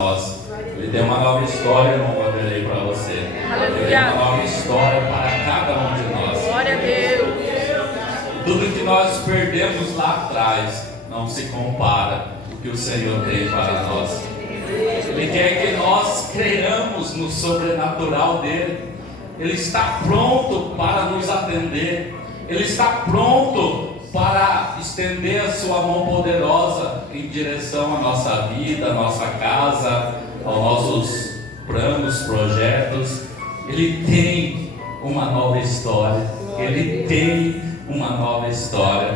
nós. Ele tem uma nova história, irmão Vanderlei, para você. Ele tem uma nova história para cada um de nós. Glória a Deus. Tudo que nós perdemos lá atrás não se compara com o que o Senhor tem para nós. Ele quer que nós creiamos no sobrenatural dele. Ele está pronto para nos atender. Ele está pronto para estender a sua mão poderosa em direção à nossa vida, à nossa casa, aos nossos planos, projetos. Ele tem uma nova história. Ele tem uma nova história.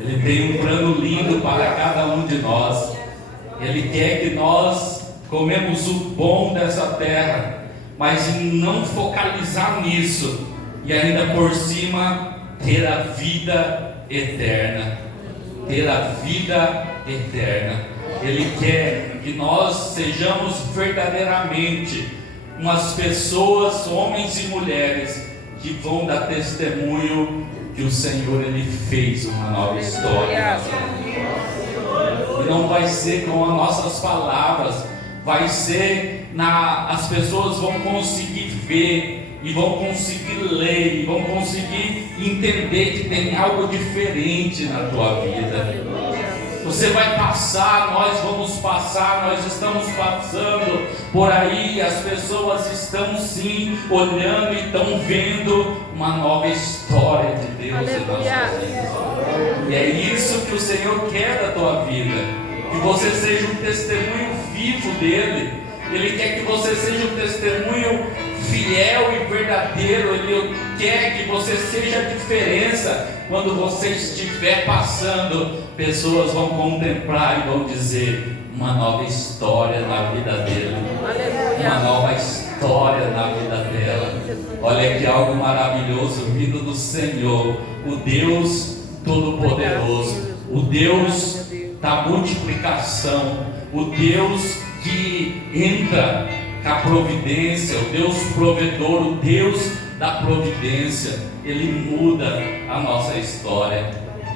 Ele tem um plano lindo para cada um de nós. Ele quer que nós comemos o bom dessa terra, mas não focalizar nisso e ainda por cima ter a vida eterna. Ter a vida eterna. Ele quer que nós sejamos verdadeiramente umas pessoas, homens e mulheres, que vão dar testemunho que o Senhor Ele fez uma nova história. E não vai ser com as nossas palavras, vai ser as pessoas vão conseguir ver e vão conseguir ler e vão conseguir entender que tem algo diferente na tua vida. Você vai passar, nós vamos passar, nós estamos passando por aí, as pessoas estão sim olhando e estão vendo uma nova história de Deus em nossas vidas. E é isso que o Senhor quer da tua vida, que você seja um testemunho vivo dele. Ele quer que você seja um testemunho fiel e verdadeiro. Ele quer que você seja a diferença. Quando você estiver passando, pessoas vão contemplar e vão dizer: uma nova história na vida dele, uma nova história na vida dela. Olha que algo maravilhoso vindo do Senhor, o Deus Todo-Poderoso, o Deus da multiplicação, o Deus que entra com a providência, o Deus provedor, o Deus da providência. Ele muda a nossa história,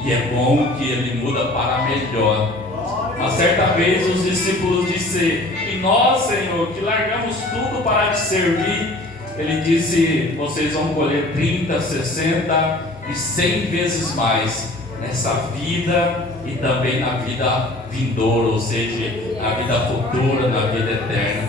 e é bom que Ele muda para melhor. Uma certa vez os discípulos disseram: e nós, Senhor, que largamos tudo para te servir. Ele disse: vocês vão colher 30, 60 e 100 vezes mais nessa vida e também na vida vindoura, ou seja, na vida futura, na vida eterna.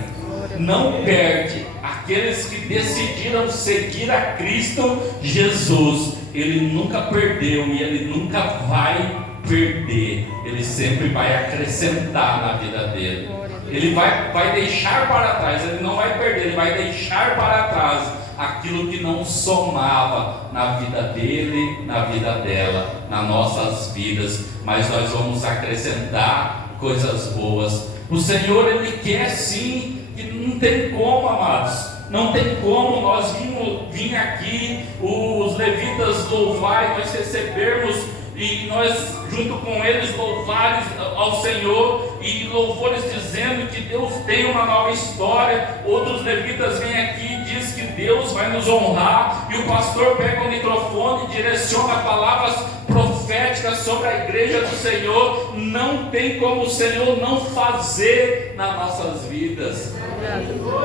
Não perde aqueles que decidiram seguir a Cristo Jesus. Ele nunca perdeu e ele nunca vai perder. Ele sempre vai acrescentar na vida dele. Ele vai deixar para trás, ele não vai perder, ele vai deixar para trás aquilo que não somava na vida dele, na vida dela, nas nossas vidas, mas nós vamos acrescentar coisas boas. O Senhor, Ele quer sim, que não tem como, amados, não tem como nós vir aqui, os levitas louvar, nós recebermos e nós junto com eles louvares ao Senhor e louvores dizendo que Deus tem uma nova história. Outros levitas vêm aqui e diz que Deus vai nos honrar, e o pastor pega o microfone e direciona palavras proféticas sobre a igreja do Senhor. Não tem como o Senhor não fazer nas nossas vidas.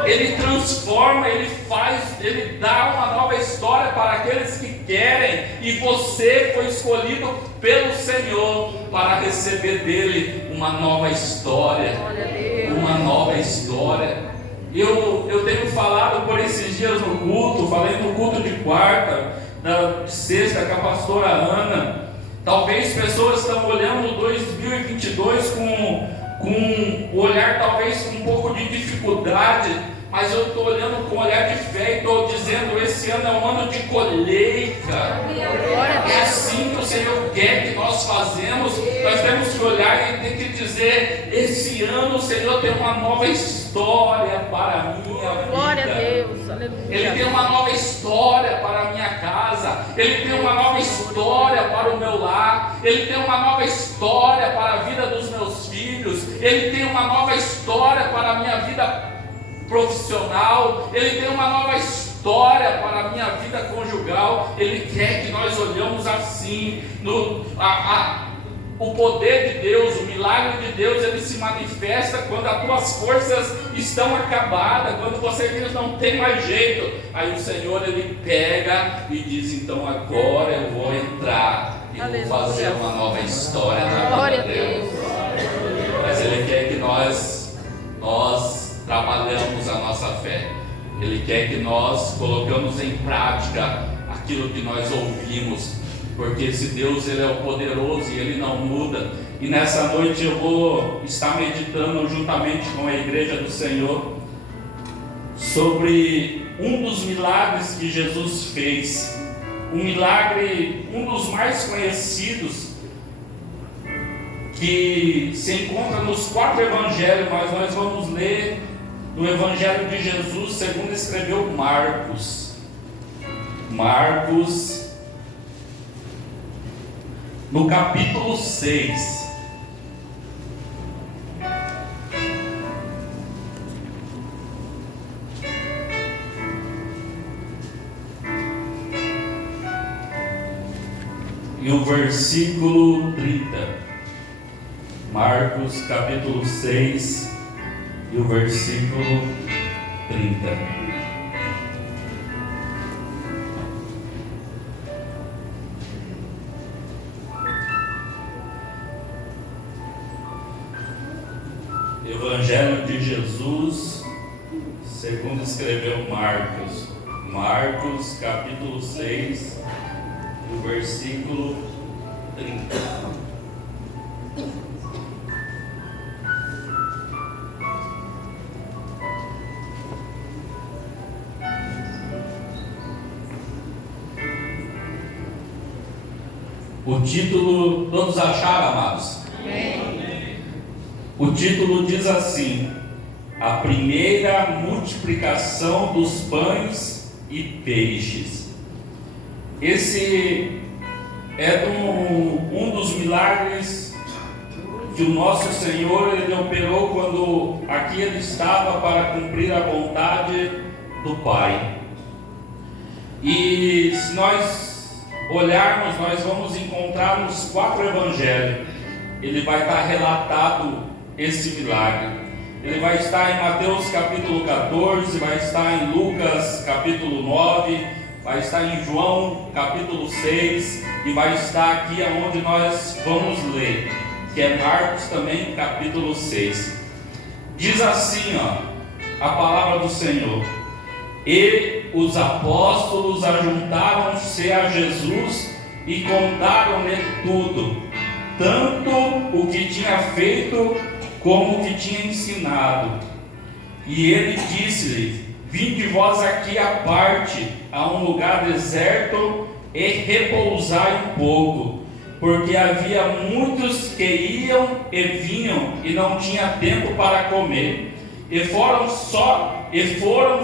Ele transforma, Ele faz, Ele dá uma nova história para aqueles que querem, e você foi escolhido pelo Senhor para receber dele uma nova história. Uma nova história. Eu tenho falado por esses dias no culto, falei no culto de quarta, de sexta com a pastora Ana. Talvez pessoas estão olhando 2022 com um olhar talvez com um pouco de dificuldade, mas eu estou olhando com um olhar de fé e estou dizendo: esse ano é um ano de colheita. É assim que o Senhor quer que nós fazemos. Nós temos que olhar e tem que dizer: esse ano o Senhor tem uma nova história para a minha vida. Glória a Deus, aleluia. Ele tem uma nova história para a minha casa. Ele tem uma nova história para o meu lar. Ele tem uma nova história para a vida dos meus filhos. Ele tem uma nova história para a minha vida profissional. Ele tem uma nova história para a minha vida conjugal. Ele quer que nós olhamos assim o poder de Deus, o milagre de Deus, ele se manifesta quando as tuas forças estão acabadas, quando você diz não tem mais jeito. Aí o Senhor, ele pega e diz, então agora eu vou entrar e Aleluia. vou fazer uma nova história na Glória vida a dele. Deus. Mas Ele quer que nós trabalhamos a nossa fé. Ele quer que nós colocamos em prática aquilo que nós ouvimos, porque esse Deus, ele é o poderoso e ele não muda. E nessa noite eu vou estar meditando juntamente com a igreja do Senhor sobre um dos milagres que Jesus fez, um milagre, um dos mais conhecidos, que se encontra nos 4 evangelhos, mas nós vamos ler no evangelho de Jesus segundo escreveu Marcos, no capítulo 6. E o versículo 30. Marcos capítulo 6 e o versículo 30. Evangelho de Jesus, segundo escreveu Marcos. Marcos capítulo 6 e o versículo 30. O título, todos acharam, amados? Amém. O título diz assim: a primeira multiplicação dos pães e peixes. Esse é um dos milagres que o nosso Senhor, ele operou quando aqui ele estava para cumprir a vontade do Pai. E se nós olharmos, nós vamos encontrar nos 4 evangelhos, ele vai estar relatado esse milagre. Ele vai estar em Mateus capítulo 14, vai estar em Lucas capítulo 9, vai estar em João capítulo 6 e vai estar aqui onde nós vamos ler, que é Marcos também capítulo 6. Diz assim, a palavra do Senhor: e os apóstolos ajuntaram-se a Jesus e contaram-lhe tudo, tanto o que tinha feito como o que tinha ensinado. E ele disse-lhes: vinde vós aqui à parte, a um lugar deserto, e repousai um pouco, porque havia muitos que iam e vinham e não tinha tempo para comer. E foram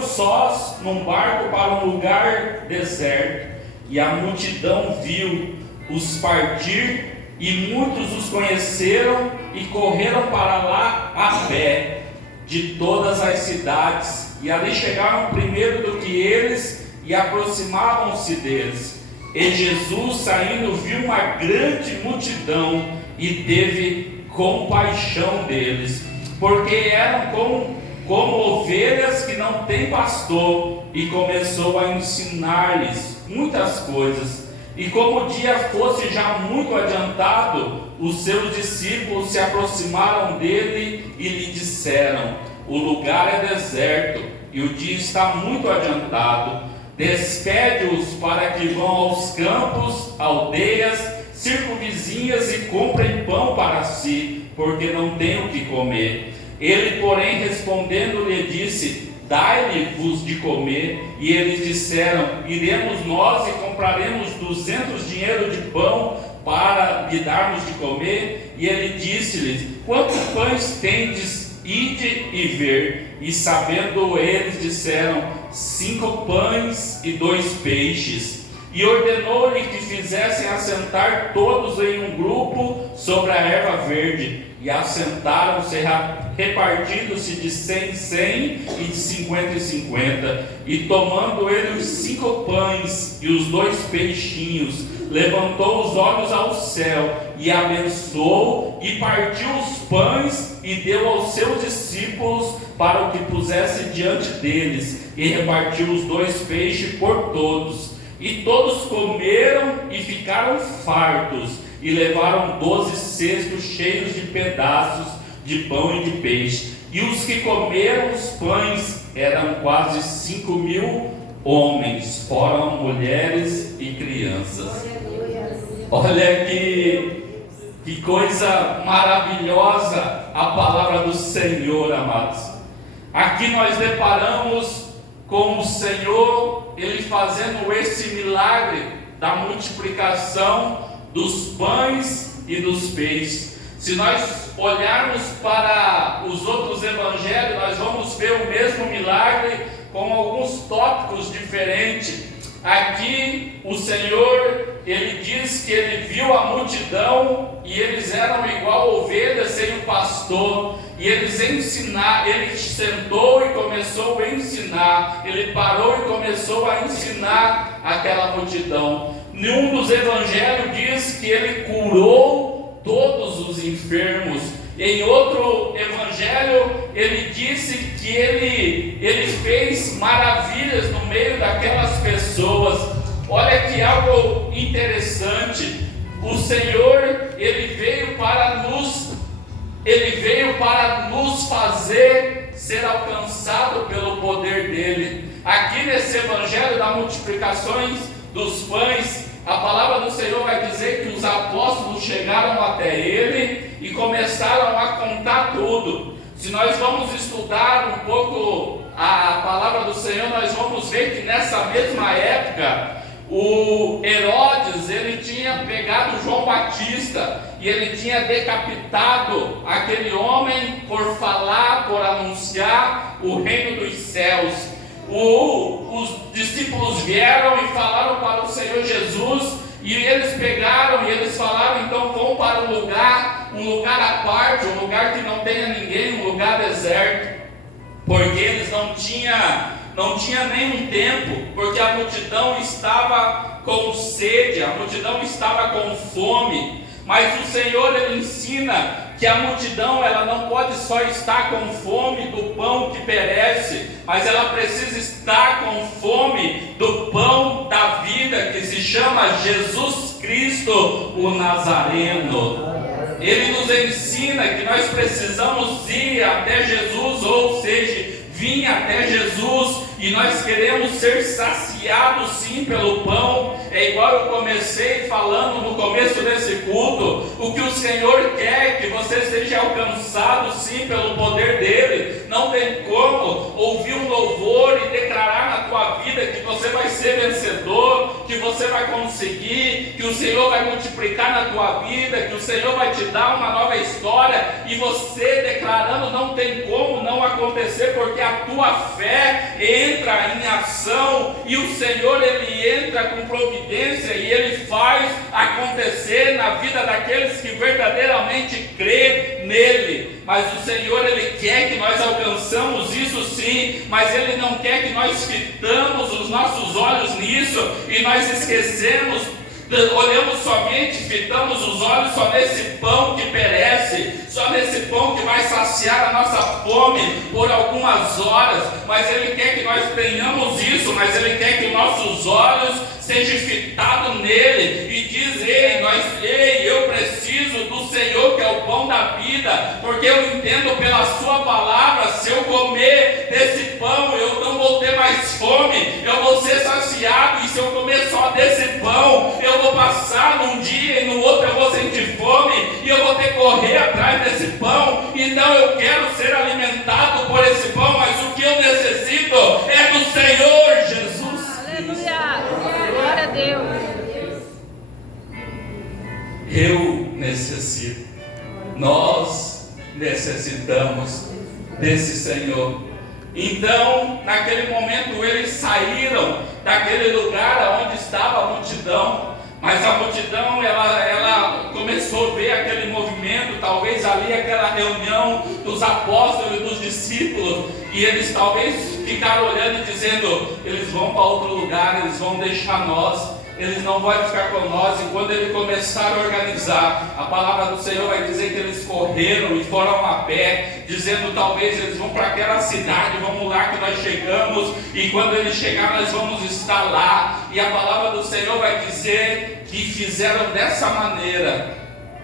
sós num barco para um lugar deserto. E a multidão viu-os partir, e muitos os conheceram e correram para lá a pé, de todas as cidades. E ali chegaram primeiro do que eles, e aproximavam-se deles. E Jesus, saindo, viu uma grande multidão, e teve compaixão deles, porque eram como ovelhas que não têm pastor, e começou a ensinar-lhes muitas coisas. E como o dia fosse já muito adiantado, os seus discípulos se aproximaram dele e lhe disseram: o lugar é deserto e o dia está muito adiantado. Despede-os para que vão aos campos, aldeias, circunvizinhas e comprem pão para si, porque não têm o que comer. Ele, porém, respondendo, lhe disse: dai-lhe-vos de comer. E eles disseram: iremos nós e compraremos 200 dinheiros de pão para lhe darmos de comer. E ele disse-lhes: quantos pães tendes? Ide e ver. E sabendo eles, disseram: 5 pães e 2 peixes. E ordenou-lhe que fizessem assentar todos em um grupo sobre a erva verde. E assentaram-se, repartindo-se de 100 em 100 e de 50 em 50. E tomando ele os 5 pães e os 2 peixinhos, levantou os olhos ao céu e abençoou e partiu os pães e deu aos seus discípulos para o que pusesse diante deles, e repartiu os 2 peixes por todos. E todos comeram e ficaram fartos, e levaram 12 cestos cheios de pedaços de pão e de peixe. E os que comeram os pães eram quase 5.000 homens, fora mulheres e crianças. Olha que coisa maravilhosa a palavra do Senhor, amados. Aqui nós deparamos com o Senhor, Ele fazendo esse milagre da multiplicação dos pães e dos peixes. Se nós olharmos para os outros evangelhos, nós vamos ver o mesmo milagre com alguns tópicos diferentes. Aqui o Senhor, Ele diz que Ele viu a multidão e eles eram igual ovelhas sem o pastor, e Ele sentou e começou a ensinar, Ele parou e começou a ensinar aquela multidão. Num dos evangelhos diz que Ele curou todos os enfermos. Em outro evangelho, Ele disse que ele fez maravilhas no meio daquelas pessoas. Olha que algo interessante. O Senhor, Ele veio para nos fazer ser alcançado pelo poder dEle. Aqui nesse evangelho das multiplicações dos pães, a palavra do Senhor vai dizer que os apóstolos chegaram até Ele e começaram a contar tudo. Se nós vamos estudar um pouco a palavra do Senhor, nós vamos ver que nessa mesma época, o Herodes, ele tinha pegado João Batista e ele tinha decapitado aquele homem por falar, por anunciar o reino dos céus. Os discípulos vieram e falaram para o Senhor Jesus, e eles pegaram e eles falaram: então vão para um lugar à parte, um lugar que não tenha ninguém, um lugar deserto, porque eles não tinha nenhum tempo, porque a multidão estava com sede, a multidão estava com fome. Mas o Senhor, Ele ensina que a multidão, ela não pode só estar com fome do pão que perece, mas ela precisa estar com fome do pão da vida, que se chama Jesus Cristo, o Nazareno. Ele nos ensina que nós precisamos ir até Jesus, ou seja, vir até Jesus, e nós queremos ser saciados sim pelo pão. É igual eu comecei falando no começo desse culto, o que o Senhor quer é que você seja alcançado sim pelo poder dEle. Não tem como ouvir um louvor e declarar na tua vida que você vai ser vencedor, que você vai conseguir, que o Senhor vai multiplicar na tua vida, que o Senhor vai te dar uma nova história, e você declarando não tem como não acontecer, porque a tua fé entra em ação, e o Senhor, Ele entra com providência e Ele faz acontecer na vida daqueles que verdadeiramente crê nele. Mas o Senhor, Ele quer que nós alcançamos isso sim, mas Ele não quer que nós fitamos os nossos olhos nisso e nós esquecemos, olhamos somente, fitamos os olhos só nesse pão que perece, só nesse pão que vai saciar a nossa fome por algumas horas. Mas Ele quer que nós tenhamos isso, mas Ele quer que nossos olhos sejam fitados nele e diz: eu preciso do Senhor, que é o pão da vida, porque eu entendo pela sua palavra, se eu comer desse pão, eu não vou ter mais fome, eu vou ser saciado, e se eu comer só desse pão, eu vou passar num dia e no outro eu vou sentir fome, e eu vou ter que correr atrás desse pão. Então eu quero ser alimentado por esse pão, mas o que eu necessito é do Senhor Jesus. Aleluia, glória a Deus. Eu necessito, nós necessitamos desse Senhor. Então, naquele momento, eles saíram daquele lugar onde estava a multidão, mas a multidão, ela começou a ver aquele movimento, talvez ali aquela reunião dos apóstolos e dos discípulos, e eles talvez ficaram olhando e dizendo: eles vão para outro lugar, eles vão deixar nós. eles não vão ficar com nós. E quando ele começar a organizar, a palavra do Senhor vai dizer que eles correram e foram a pé, dizendo: talvez eles vão para aquela cidade, vamos lá que nós chegamos, e quando eles chegar nós vamos estar lá. E a palavra do Senhor vai dizer que fizeram dessa maneira.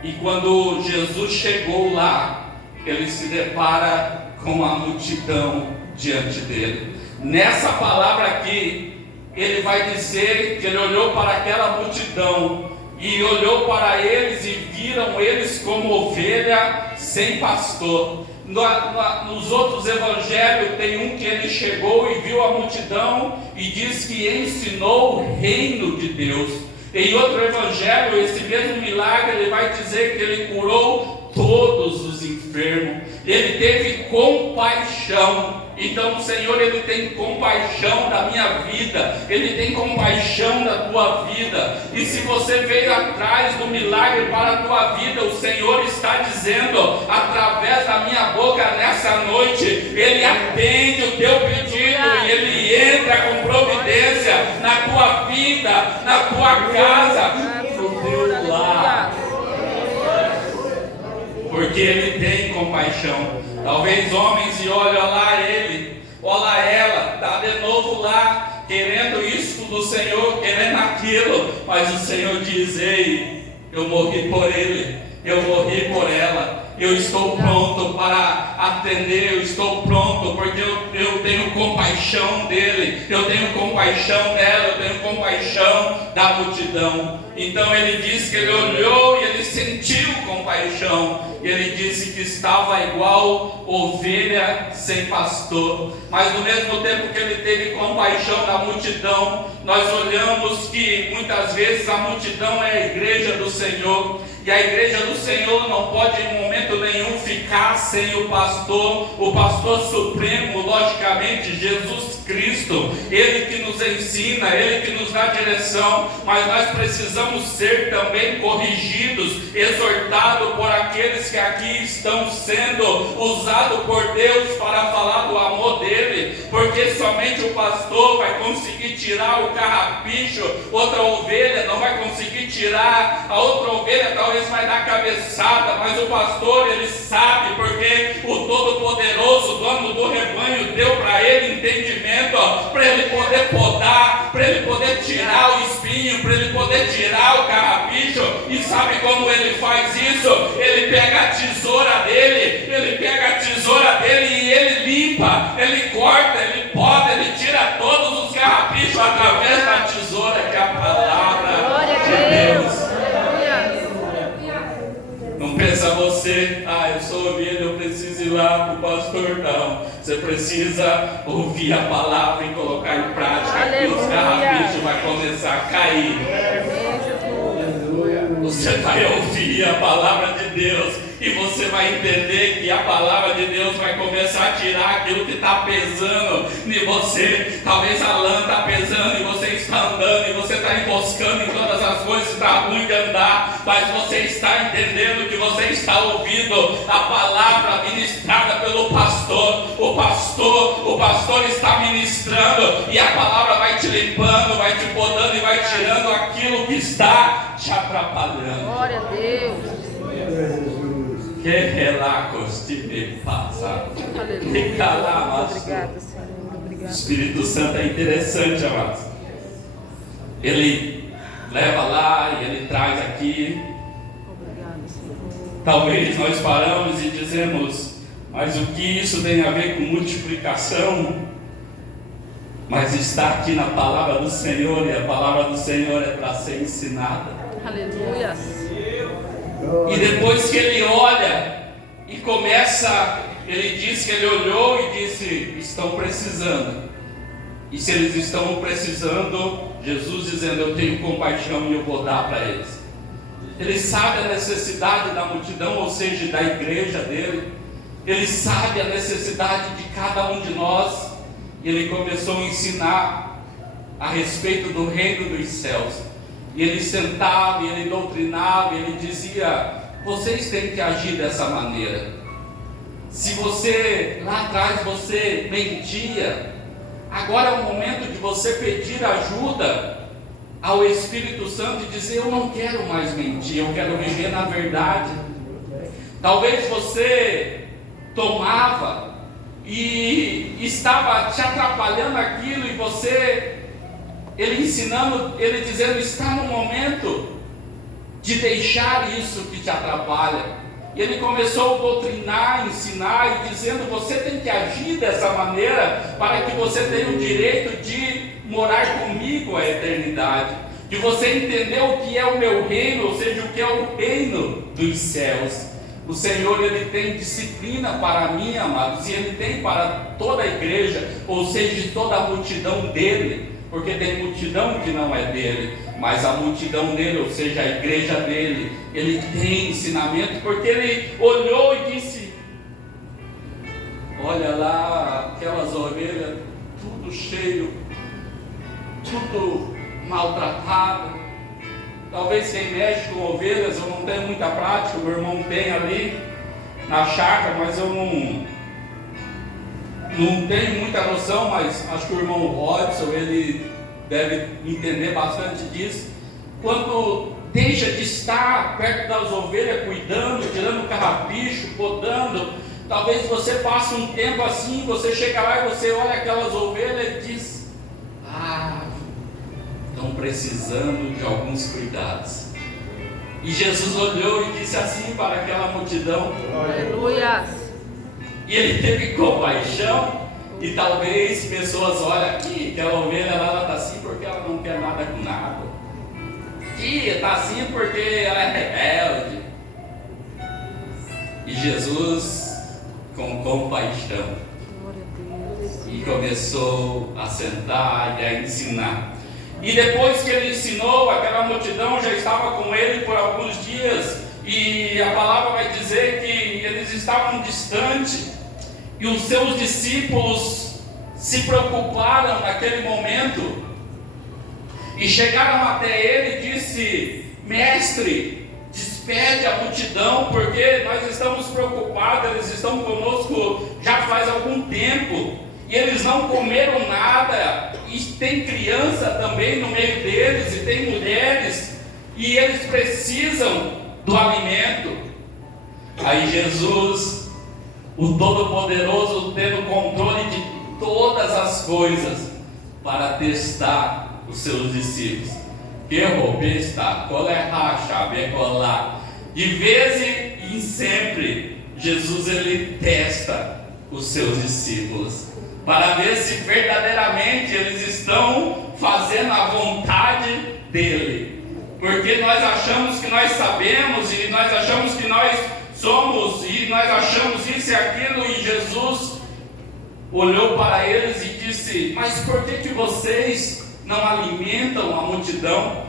E quando Jesus chegou lá, ele se depara com a multidão diante dele. Nessa palavra aqui, ele vai dizer que ele olhou para aquela multidão e olhou para eles e viram eles como ovelha sem pastor. Nos outros evangelhos tem um que ele chegou e viu a multidão e diz que ensinou o reino de Deus. Em outro evangelho, esse mesmo milagre, ele vai dizer que ele curou todos os enfermos. Ele teve compaixão. Então o Senhor, ele tem compaixão da minha vida, ele tem compaixão da tua vida. E se você veio atrás do milagre para a tua vida, o Senhor está dizendo através da minha boca nessa noite, ele atende o teu pedido e ele entra com providência na tua vida, na tua casa, no teu lar, porque ele tem compaixão. Talvez homens e olha lá ele, olha ela, está de novo lá, querendo isso do Senhor, querendo aquilo, mas o Senhor diz: ei, eu morri por ele, eu morri por ela, eu estou pronto para atender, eu estou pronto porque eu tenho compaixão dele, eu tenho compaixão dela, eu tenho compaixão da multidão. Então ele diz que ele olhou e ele sentiu compaixão. E ele disse que estava igual ovelha sem pastor. Mas no mesmo tempo que ele teve compaixão da multidão, nós olhamos que muitas vezes a multidão é a igreja do Senhor. E a igreja do Senhor não pode em momento nenhum ficar sem o pastor supremo, logicamente Jesus Cristo, ele que nos ensina, ele que nos dá direção, mas nós precisamos ser também corrigidos, exortados por aqueles que aqui estão sendo usados por Deus para falar do amor dele, porque somente o pastor vai conseguir tirar o carrapicho, outra ovelha não vai conseguir tirar, a outra ovelha talvez vai dar cabeçada, mas o pastor ele sabe, porque o Todo-Poderoso, dono do rebanho, deu para ele entendimento, para ele poder podar, para ele poder tirar o espinho, para ele poder tirar o carrapicho. E sabe como ele faz isso? Ele pega a tesoura dele, e ele limpa, ele corta, ele poda, ele tira todos os carrapichos através da tesoura, que é a palavra de Deus. Não pensa você: eu sou ovelha, eu preciso ir lá para o pastor. Não, você precisa ouvir a palavra e colocar em prática, que os carrapichos vão começar a cair. Você vai ouvir a palavra de Deus e você vai entender que a palavra de Deus vai começar a tirar aquilo que está pesando em você. Talvez a lã está pesando e você está andando e você está emboscando em todas as coisas, está ruim de andar, mas você está entendendo que você está ouvindo a palavra ministrada pelo pastor. O pastor está ministrando e a palavra vai te limpando, vai te podando e vai tirando aquilo que está te atrapalhando. Glória a Deus. Que relacos te me passa. Obrigada, Senhor. Obrigada. O Espírito Santo é interessante, amados. Ele leva lá e ele traz aqui. Obrigada, Senhor. Talvez nós paramos e dizemos: mas o que isso tem a ver com multiplicação? Mas está aqui na palavra do Senhor, e a palavra do Senhor é para ser ensinada. Aleluia. E depois que ele olha e começa, ele diz que ele olhou e disse: estão precisando. E se eles estão precisando, Jesus dizendo: eu tenho compaixão e eu vou dar para eles. Ele sabe a necessidade da multidão, ou seja, da igreja dele. Ele sabe a necessidade de cada um de nós. E ele começou a ensinar a respeito do reino dos céus. E ele sentava, e ele doutrinava, e ele dizia: vocês têm que agir dessa maneira. Se você, lá atrás, você mentia, agora é o momento de você pedir ajuda ao Espírito Santo e dizer: eu não quero mais mentir, eu quero viver na verdade. Talvez você tomava e estava te atrapalhando aquilo, e você, ele ensinando, ele dizendo: está no momento de deixar isso que te atrapalha. E ele começou a doutrinar, ensinar e dizendo: você tem que agir dessa maneira para que você tenha o direito de morar comigo a eternidade, de você entender o que é o meu reino, ou seja, o que é o reino dos céus. O Senhor, ele tem disciplina para mim, amados, e ele tem para toda a igreja, ou seja, toda a multidão dele, porque tem multidão que não é dele, mas a multidão dele, ou seja, a igreja dele, ele tem ensinamento, porque ele olhou e disse: olha lá aquelas ovelhas, tudo cheio, tudo maltratado. Talvez quem mexe com ovelhas, eu não tenho muita prática, o meu irmão tem ali na chácara, mas eu não tenho muita noção, mas acho que o irmão Robson, ele deve entender bastante disso. Quando deixa de estar perto das ovelhas, cuidando, tirando o carrapicho, podando, talvez você passe um tempo assim, você chega lá e você olha aquelas ovelhas e diz: estão precisando de alguns cuidados. E Jesus olhou e disse assim para aquela multidão: Aleluia. E ele teve compaixão. E talvez pessoas olhem aqui, aquela ovelha ela está assim porque ela não quer nada com nada. Aqui está assim porque ela é rebelde. E Jesus, com compaixão, e começou a sentar e a ensinar. E depois que ele ensinou, aquela multidão já estava com ele por alguns dias, e a palavra vai dizer que eles estavam distantes, e os seus discípulos se preocuparam naquele momento, e chegaram até ele e disse: mestre, despede a multidão, porque nós estamos preocupados, eles estão conosco já faz algum tempo, e eles não comeram nada, e tem criança também no meio deles, e tem mulheres, e eles precisam do alimento. Aí Jesus, o Todo-Poderoso, tendo controle de todas as coisas, para testar os seus discípulos. De vez em sempre, Jesus ele testa os seus discípulos, para ver se verdadeiramente eles estão fazendo a vontade dele. Porque nós achamos que nós sabemos, e nós achamos que nós somos, e nós achamos isso e aquilo, e Jesus olhou para eles e disse: mas por que vocês não alimentam a multidão?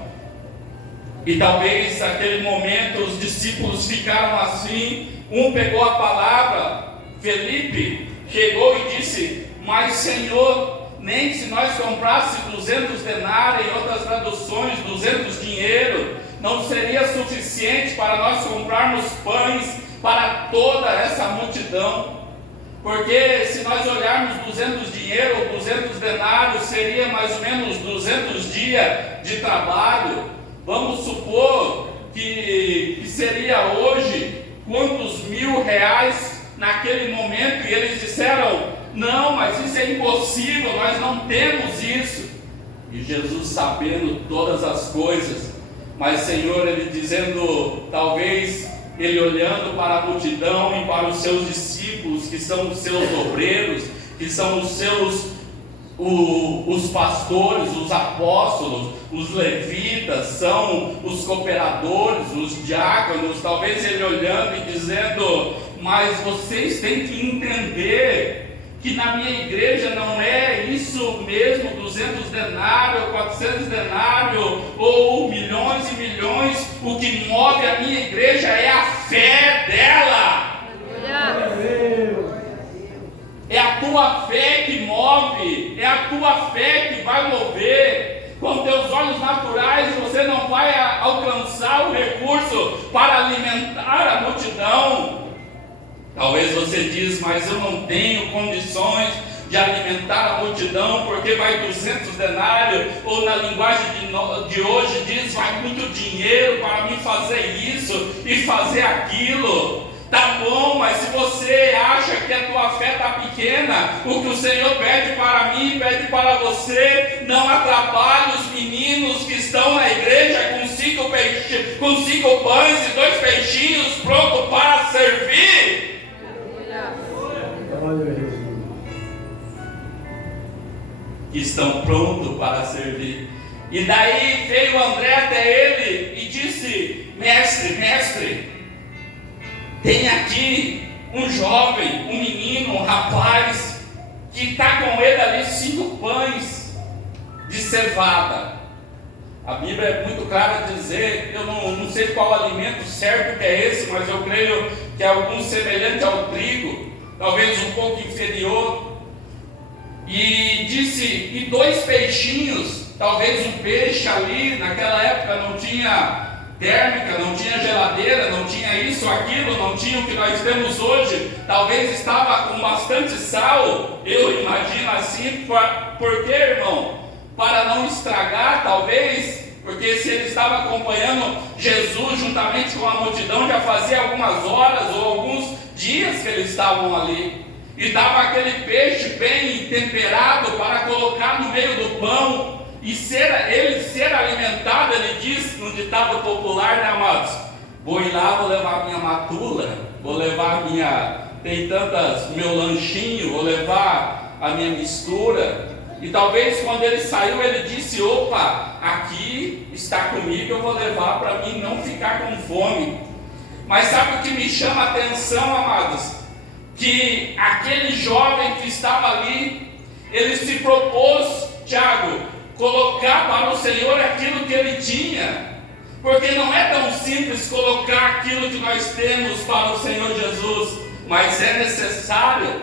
E talvez naquele momento os discípulos ficaram assim. Um pegou a palavra, Felipe chegou e disse: mas Senhor, nem se nós comprássemos 200 denários, em outras traduções 200 dinheiro, não seria suficiente para nós comprarmos pães para toda essa multidão. Porque se nós olharmos 200 dinheiro ou 200 denários, seria mais ou menos 200 dias de trabalho. Vamos supor que seria hoje quantos R$1.000 naquele momento, e eles disseram: não, mas isso é impossível, nós não temos isso. E Jesus, sabendo todas as coisas, mas Senhor, ele dizendo, talvez ele olhando para a multidão e para os seus discípulos, que são os seus obreiros, que são os seus os pastores, os apóstolos, os levitas, são os cooperadores, os diáconos, talvez ele olhando e dizendo: mas vocês têm que entender que na minha igreja não é isso mesmo, 200 denários, 400 denários, ou milhões e milhões. O que move a minha igreja é a fé dela. É a tua fé que move, é a tua fé que vai mover. Com teus olhos naturais você não vai alcançar o recurso para alimentar a multidão. Talvez você diz: mas eu não tenho condições, de alimentar a multidão, porque vai 200 denários, ou na linguagem de hoje diz, vai muito dinheiro para mim fazer isso e fazer aquilo. Tá bom, mas se você acha que a tua fé está pequena, o que o Senhor pede para mim, pede para você, não atrapalhe os meninos que estão na igreja com 5 pães e 2 peixinhos pronto para servir. Que estão prontos para servir. E daí veio André até ele e disse: mestre, tem aqui um jovem, um menino, um rapaz, que está com ele ali 5 pães de cevada. A Bíblia é muito clara a dizer, eu não sei qual alimento certo que é esse, mas eu creio que é algum semelhante ao trigo, talvez um pouco inferior. E disse, e 2 peixinhos, talvez um peixe ali, naquela época não tinha térmica, não tinha geladeira, não tinha isso, aquilo, não tinha o que nós temos hoje, talvez estava com bastante sal, eu imagino assim, por quê, irmão? Para não estragar, talvez, porque se ele estava acompanhando Jesus juntamente com a multidão, já fazia algumas horas ou alguns dias que eles estavam ali, e estava aquele peixe bem temperado para colocar no meio do pão, e ele ser alimentado. Ele diz no ditado popular, né, amados? Vou ir lá, vou levar minha matula, vou levar meu lanchinho, vou levar a minha mistura. E talvez quando ele saiu, ele disse: opa, aqui está comigo, eu vou levar para mim não ficar com fome. Mas sabe o que me chama a atenção, amados? Que aquele jovem que estava ali, ele se propôs, Tiago, colocar para o Senhor aquilo que ele tinha, porque não é tão simples colocar aquilo que nós temos para o Senhor Jesus, mas é necessário.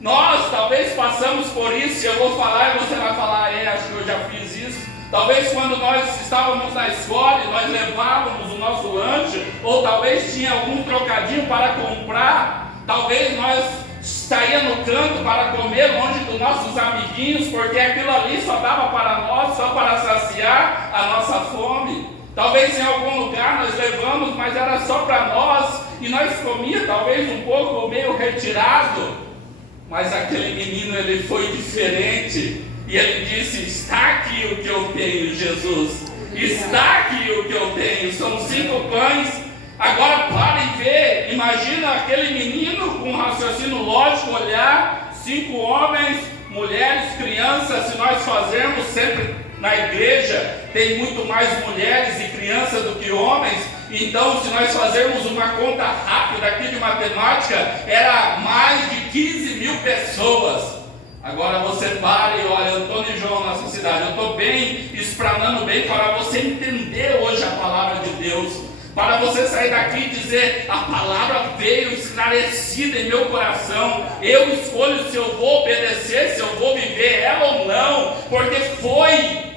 Nós talvez passamos por isso, eu vou falar e você vai falar: acho que eu já fiz isso. Talvez quando nós estávamos na escola e nós levávamos o nosso lanche, ou talvez tinha algum trocadinho para comprar, talvez nós saía no canto para comer longe dos nossos amiguinhos, porque aquilo ali só dava para nós, só para saciar a nossa fome. Talvez em algum lugar nós levamos, mas era só para nós, e nós comíamos talvez um pouco meio retirado. Mas aquele menino, ele foi diferente, e ele disse: está aqui o que eu tenho, Jesus, está aqui o que eu tenho, são 5 pães. Agora para e vê, imagina aquele menino com um raciocínio lógico, olhar 5 homens, mulheres, crianças. Se nós fazermos sempre na igreja, tem muito mais mulheres e crianças do que homens. Então, se nós fazermos uma conta rápida aqui de matemática, era mais de 15 mil pessoas. Agora você para e olha, Antônio e João, nossa cidade, eu estou bem, explanando bem para você entender hoje a palavra de Deus. Para você sair daqui e dizer: a palavra veio esclarecida em meu coração, eu escolho se eu vou obedecer, se eu vou viver ela ou não, porque foi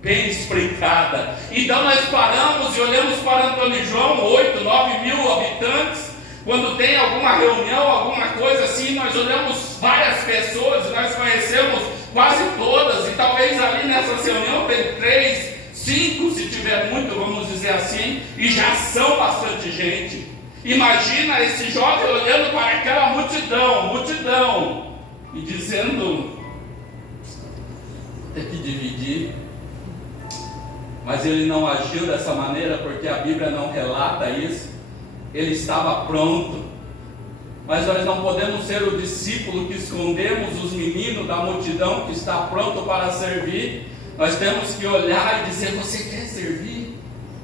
bem explicada. Então nós paramos e olhamos para Antônio e João, 8, 9 mil habitantes. Quando tem alguma reunião, alguma coisa assim, nós olhamos várias pessoas e nós conhecemos quase todas, e talvez ali nessa reunião tem 3, 5, se tiver muito, vamos dizer assim, e já são bastante gente. Imagina esse jovem olhando para aquela multidão, e dizendo: tem que dividir. Mas ele não agiu dessa maneira, porque a Bíblia não relata isso. Ele estava pronto. Mas nós não podemos ser o discípulo que escondemos os meninos da multidão que está pronto para servir. Nós temos que olhar e dizer: você quer servir?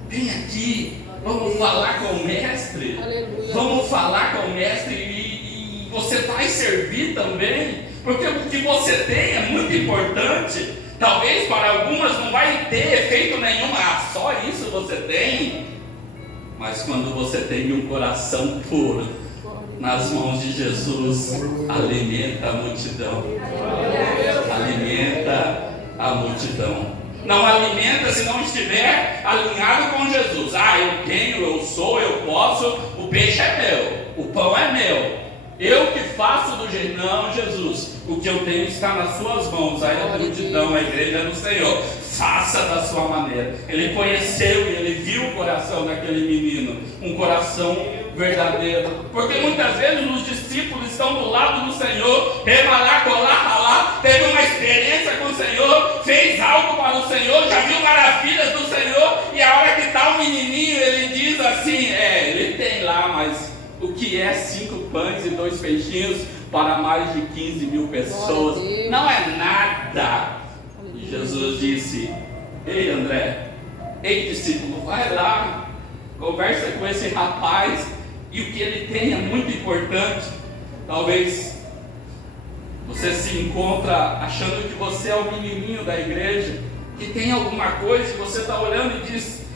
Vem aqui, vamos falar com o mestre. Aleluia. Vamos falar com o mestre, e você vai servir também, porque o que você tem é muito importante. Talvez para algumas não vai ter efeito nenhum, só isso você tem. Mas quando você tem um coração puro nas mãos de Jesus, alimenta a multidão. Alimenta a multidão. Não alimenta se não estiver alinhado com Jesus. Eu tenho, eu sou, eu posso, o peixe é meu, o pão é meu, eu que faço do jeito. Não, Jesus, o que eu tenho está nas suas mãos. Aí a multidão, a igreja do Senhor, faça da sua maneira. Ele conheceu e ele viu o coração daquele menino, um coração verdadeiro. Porque muitas vezes os discípulos estão do lado do Senhor, rebalar, colar, ralar, teve uma experiência com o Senhor, fez algo para o Senhor, já viu maravilhas do Senhor, e a hora que está o menininho, ele diz assim, ele tem lá, mas o que é 5 pães e 2 peixinhos para mais de 15 mil pessoas? Não é nada. E Jesus disse, ei André, ei discípulo, vai lá, conversa com esse rapaz, e o que ele tem é muito importante. Talvez você se encontra achando que você é o menininho da igreja, que tem alguma coisa, e você está olhando e diz,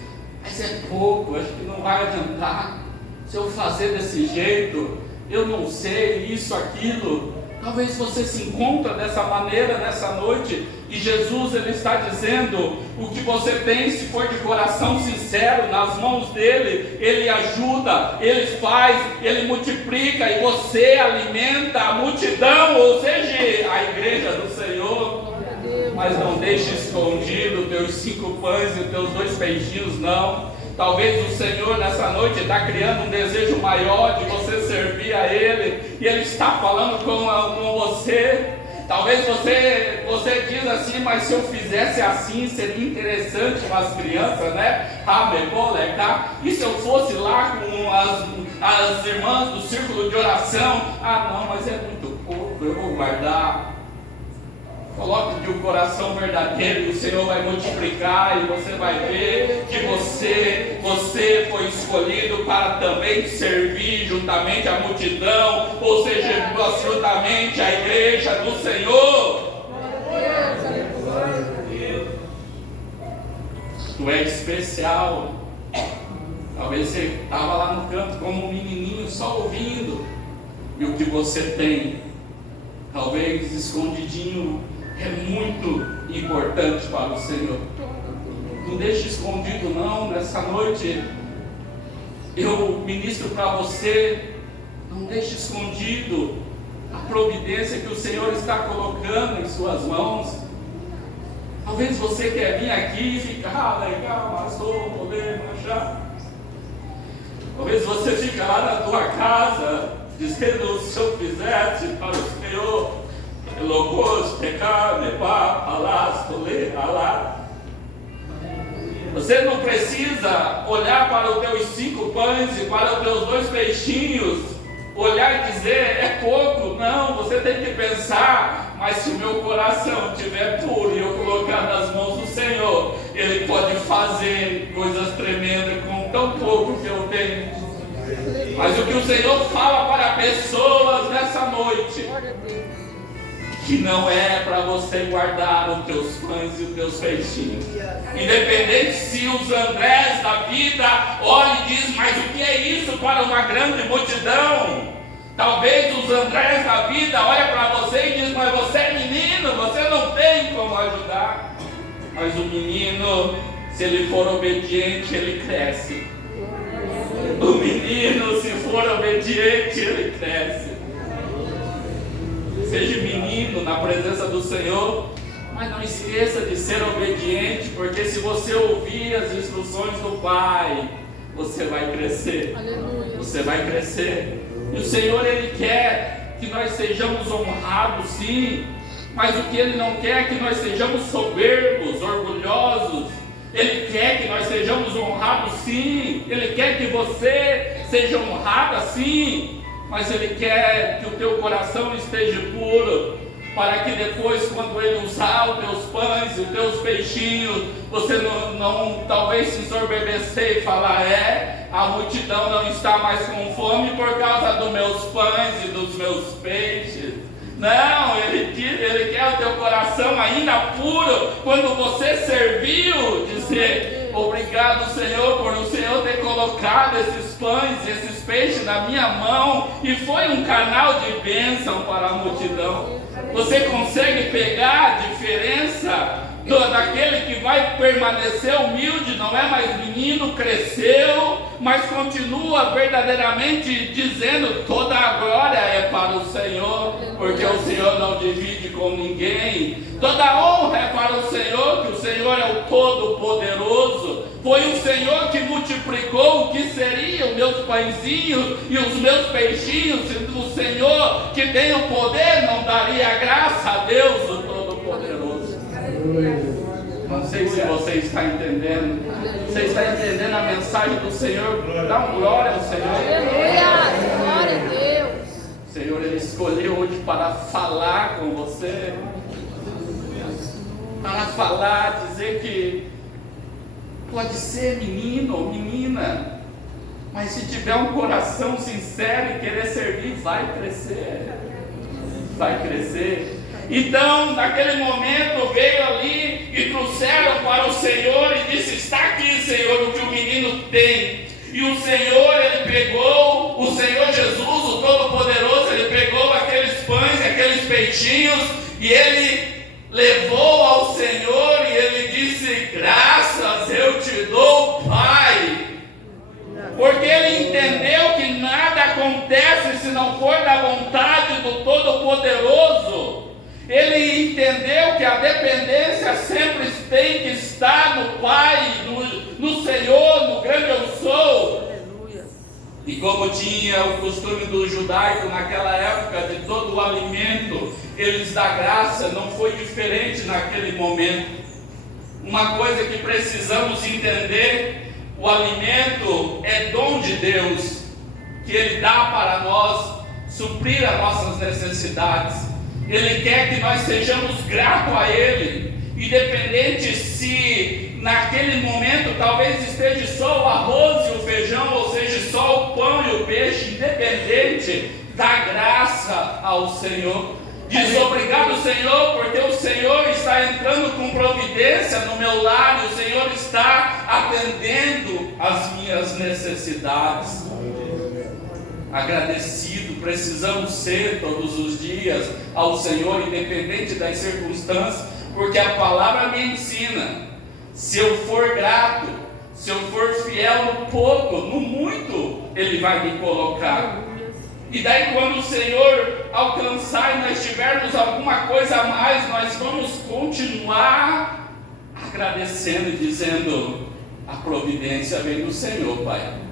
mas é pouco, acho que não vai adiantar. Se eu fazer desse jeito, eu não sei, isso, aquilo. Talvez você se encontre dessa maneira nessa noite, e Jesus ele está dizendo, o que você tem, se for de coração sincero, nas mãos dele, ele ajuda, ele faz, ele multiplica, e você alimenta a multidão, ou seja, a igreja do Senhor. Mas não deixe escondido os teus 5 pães e os teus 2 peixinhos, não. Talvez o Senhor nessa noite está criando um desejo maior de você servir a Ele, e Ele está falando com você. Talvez você diz assim, mas se eu fizesse assim seria interessante com as crianças, né? E se eu fosse lá com as irmãs do círculo de oração? Não, mas é muito pouco, eu vou guardar. Coloque de um coração verdadeiro, e o Senhor vai multiplicar, e você vai ver que você foi escolhido para também servir juntamente a multidão, ou seja, juntamente a igreja do Senhor. Tu és especial. Talvez você estava lá no canto como um menininho só ouvindo, e o que você tem, talvez escondidinho, é muito importante para o Senhor. Não deixe escondido não. Nessa noite eu ministro para você, não deixe escondido a providência que o Senhor está colocando em suas mãos. Talvez você quer vir aqui e ficar legal, mas estou podendo achar. Talvez você fique lá na tua casa dizendo, se eu fizesse para o Senhor, você não precisa olhar para os teus 5 pães e para os teus 2 peixinhos, olhar e dizer, é pouco. Não, você tem que pensar, mas se o meu coração estiver puro e eu colocar nas mãos do Senhor, Ele pode fazer coisas tremendas com tão pouco que eu tenho. Mas o que o Senhor fala para pessoas nessa noite, que não é para você guardar os teus pães e os teus peixinhos. Independente se os Andrés da vida olhem e dizem, mas o que é isso para uma grande multidão? Talvez os Andrés da vida olhem para você e dizem, mas você é menino, você não tem como ajudar. Mas o menino, se ele for obediente, ele cresce. O menino, se for obediente, ele cresce. Seja menino na presença do Senhor, mas não esqueça de ser obediente, porque se você ouvir as instruções do Pai, você vai crescer. Aleluia. Você vai crescer. E o Senhor, Ele quer que nós sejamos honrados, sim, mas o que Ele não quer é que nós sejamos soberbos, orgulhosos. Ele quer que nós sejamos honrados, sim. Ele quer que você seja honrado, sim. Mas Ele quer que o teu coração esteja puro, para que depois, quando Ele usar os teus pães e os teus peixinhos, você não talvez se ensorbebecer e falar, a multidão não está mais com fome por causa dos meus pães e dos meus peixes. Não, ele quer o teu coração ainda puro, quando você serviu, dizer, obrigado Senhor, por o Senhor ter colocado esses pães e esses peixes na minha mão, e foi um canal de bênção para a multidão. Você consegue pegar a diferença daquele que vai permanecer humilde, não é mais menino, cresceu, mas continua verdadeiramente dizendo: toda a glória é para o Senhor, porque o Senhor não divide com ninguém. Toda a honra é para o Senhor, que o Senhor é o Todo-Poderoso. Foi o Senhor que multiplicou o que seriam os meus pãezinhos e os meus peixinhos. Se o Senhor, que tem o poder, não daria graça a Deus, o Todo-Poderoso. Não sei se você está entendendo. Você está entendendo a mensagem do Senhor? Dá uma glória ao Senhor. Aleluia! Glória a Deus! O Senhor, Ele escolheu hoje para falar com você. Para falar, dizer que pode ser menino ou menina, mas se tiver um coração sincero e querer servir, vai crescer. Vai crescer. Então, naquele momento, veio ali e trouxeram para o Senhor e disse: está aqui, Senhor, o que o menino tem. E o Senhor, Ele pegou, o Senhor Jesus, o Todo-Poderoso, Ele pegou aqueles pães, aqueles peixinhos, e Ele levou ao Senhor e Ele disse: graças eu te dou, Pai. Porque Ele entendeu que nada acontece se não for da vontade do Todo-Poderoso. Ele entendeu que a dependência sempre tem que estar no Pai, no Senhor, no grande eu sou. Aleluia! E como tinha o costume do judaico naquela época, de todo o alimento, eles da graça, não foi diferente naquele momento. Uma coisa que precisamos entender: o alimento é dom de Deus, que Ele dá para nós, suprir as nossas necessidades. Ele quer que nós sejamos gratos a Ele, independente se naquele momento talvez esteja só o arroz e o feijão, ou seja, só o pão e o peixe, independente, dá graça ao Senhor. Diz: obrigado, Senhor, porque o Senhor está entrando com providência no meu lar, e o Senhor está atendendo as minhas necessidades. Agradecido precisamos ser todos os dias ao Senhor, independente das circunstâncias, porque a palavra me ensina: se eu for grato, se eu for fiel no pouco, no muito Ele vai me colocar. E daí, quando o Senhor alcançar e nós tivermos alguma coisa a mais, nós vamos continuar agradecendo e dizendo: a providência vem do Senhor, Pai.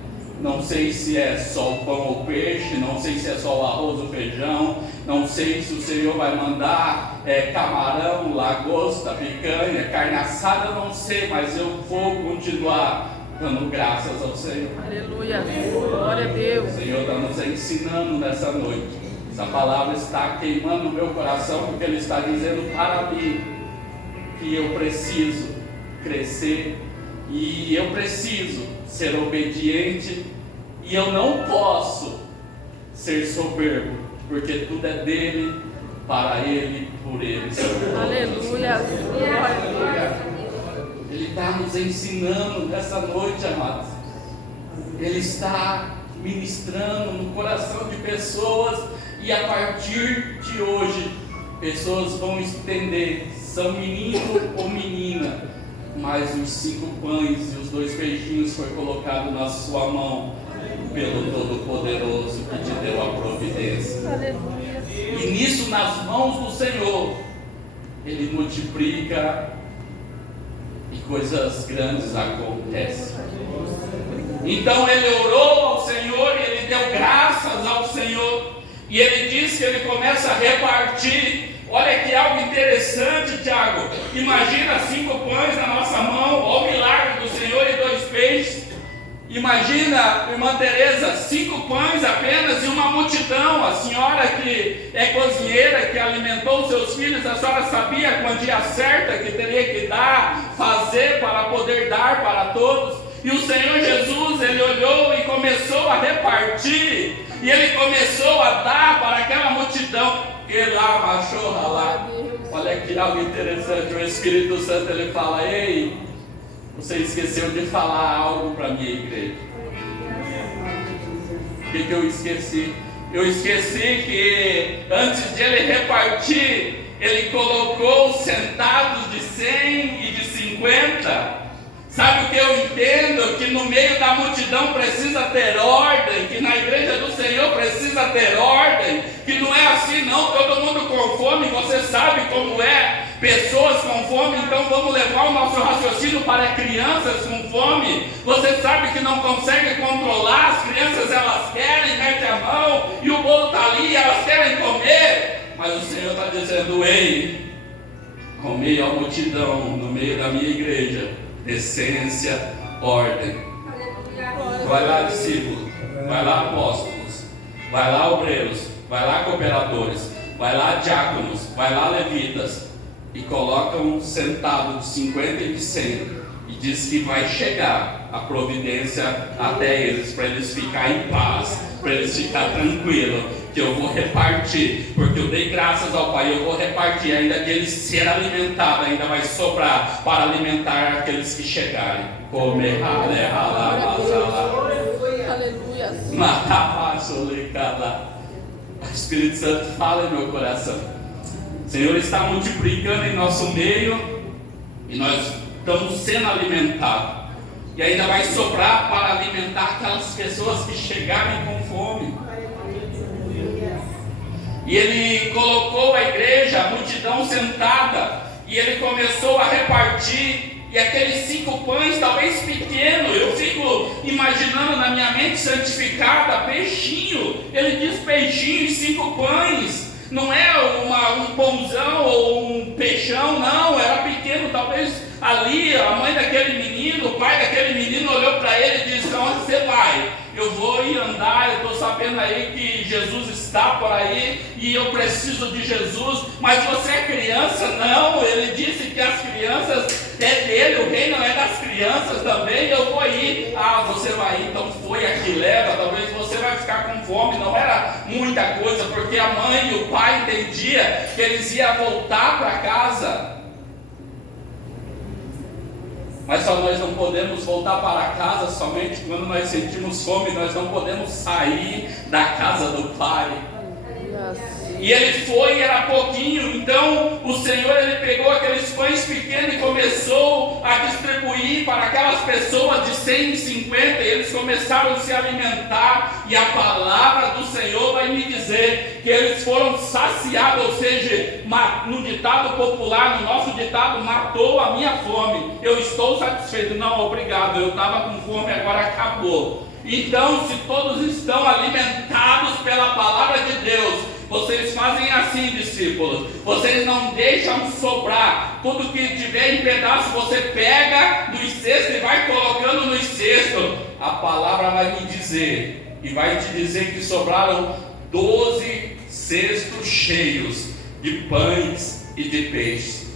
Não sei se é só o pão ou o peixe, não sei se é só o arroz ou o feijão, não sei se o Senhor vai mandar camarão, lagosta, picanha, carne assada, eu não sei, mas eu vou continuar dando graças ao Senhor. Aleluia! Glória a Deus! O Senhor está nos ensinando nessa noite. Essa palavra está queimando o meu coração, porque Ele está dizendo para mim que eu preciso crescer e eu preciso ser obediente, e eu não posso ser soberbo, porque tudo é dele, para ele, por ele. Aleluia! Glória a Deus! Ele está nos ensinando nessa noite, amados. Ele está ministrando no coração de pessoas, e a partir de hoje, pessoas vão entender: são menino ou menina, mas os 5 pães e os 2 peixinhos foi colocado na sua mão pelo Todo-Poderoso, que te deu a providência. Aleluia! E nisso, nas mãos do Senhor, Ele multiplica e coisas grandes acontecem. Então ele orou ao Senhor e ele deu graças ao Senhor, e ele disse que ele começa a repartir. Olha que algo interessante, Tiago. Imagina 5 pães na nossa mão, olha o milagre do Senhor, e 2 peixes. Imagina, irmã Teresa, 5 pães apenas e uma multidão. A senhora que é cozinheira, que alimentou os seus filhos, a senhora sabia a quantia certa que teria que dar, fazer para poder dar para todos. E o Senhor Jesus, Ele olhou e começou a repartir, e Ele começou a dar para aquela multidão. E lá, machorra lá. Olha que algo interessante, o Espírito Santo, Ele fala: ei, você esqueceu de falar algo para a minha igreja. O que eu esqueci? Eu esqueci que antes de Ele repartir, Ele colocou centavos de 100 e de 50. Sabe o que eu entendo? Que no meio da multidão precisa ter ordem, que na igreja do Senhor precisa ter ordem, que não é assim não, todo mundo com fome, você sabe como é, pessoas com fome, então vamos levar o nosso raciocínio para crianças com fome. Você sabe que não consegue controlar, as crianças elas querem, mete a mão, e o bolo está ali, elas querem comer, mas o Senhor está dizendo, ei, no meio da multidão, no meio da minha igreja, decência, ordem. Vai lá, discípulos, vai lá, apóstolos, vai lá, obreiros, vai lá, cooperadores, vai lá, diáconos, vai lá, levitas, e coloca um centavo de 50 e de 100 e diz que vai chegar a providência até eles, para eles ficarem em paz, para eles ficarem tranquilos, que eu vou repartir, porque eu dei graças ao Pai, eu vou repartir, ainda que eles ser alimentados, ainda vai sobrar para alimentar aqueles que chegarem. Comer, Aleluia. O Espírito Santo fala em meu coração. O Senhor está multiplicando em nosso meio e nós estamos sendo alimentados. E ainda vai sobrar para alimentar aquelas pessoas que chegarem com fome. E ele colocou a igreja, a multidão sentada, e ele começou a repartir, e aqueles 5 pães, talvez pequenos, eu fico imaginando na minha mente santificada, peixinho, ele diz peixinho e 5 pães, não é um pãozão ou um peixão, não, era pequeno, talvez ali a mãe daquele menino, o pai daquele menino olhou para ele e disse, onde você vai? Eu vou ir andar, eu estou sabendo aí que Jesus está por aí e eu preciso de Jesus, mas você é criança? Não, ele disse que as crianças é dele, o reino é das crianças também, eu vou ir. Ah, você vai ir, então foi aqui, leva, talvez você vai ficar com fome. Não era muita coisa, porque a mãe e o pai entendiam que eles iam voltar para casa. Mas só nós não podemos voltar para casa somente quando nós sentimos fome, nós não podemos sair da casa do Pai. E ele foi, era pouquinho, então o Senhor ele pegou aqueles pães pequenos e começou a distribuir para aquelas pessoas de 150, e eles começaram a se alimentar, e a palavra do Senhor vai me dizer que eles foram saciados, ou seja, no ditado popular, no nosso ditado, matou a minha fome, eu estou satisfeito, não, obrigado, eu estava com fome, agora acabou. Então, se todos estão alimentados pela palavra de Deus, vocês fazem assim, discípulos, vocês não deixam sobrar, tudo que tiver em pedaço você pega dos cestos e vai colocando nos cestos. A palavra vai me dizer, e vai te dizer que sobraram 12 cestos cheios de pães e de peixes.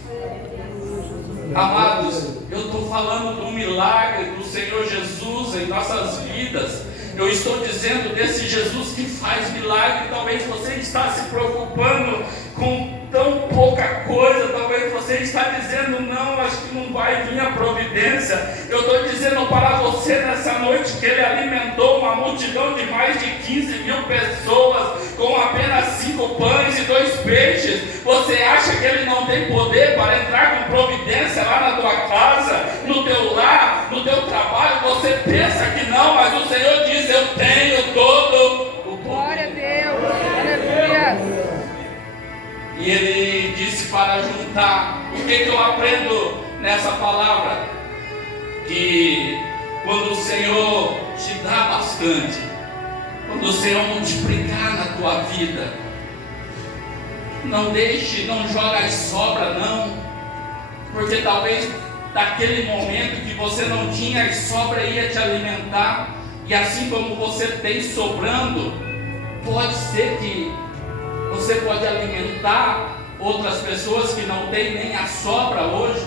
Amados, eu estou falando do milagre do Senhor Jesus em nossas vidas. Eu estou dizendo desse Jesus que faz milagre. Talvez você está se preocupando com tão pouca coisa. Talvez você está dizendo, não, acho que não vai vir a providência. Eu estou dizendo para você nessa noite que Ele alimentou uma multidão de mais de 15 mil pessoas com apenas 5 pães e 2 peixes. Você acha que Ele não tem poder para entrar com providência lá na tua casa, no teu lar, no teu trabalho? Você pensa que não, mas o Senhor diz, eu tenho todo o poder. Glória a Deus. Aleluia. E Ele disse para juntar. O que eu aprendo nessa palavra? Que quando o Senhor te dá bastante, quando o Senhor multiplicar na tua vida, não deixe, não joga as sobras não, porque talvez daquele momento que você não tinha as sobras ia te alimentar, e assim como você tem sobrando, pode ser que você pode alimentar outras pessoas que não têm nem a sobra hoje.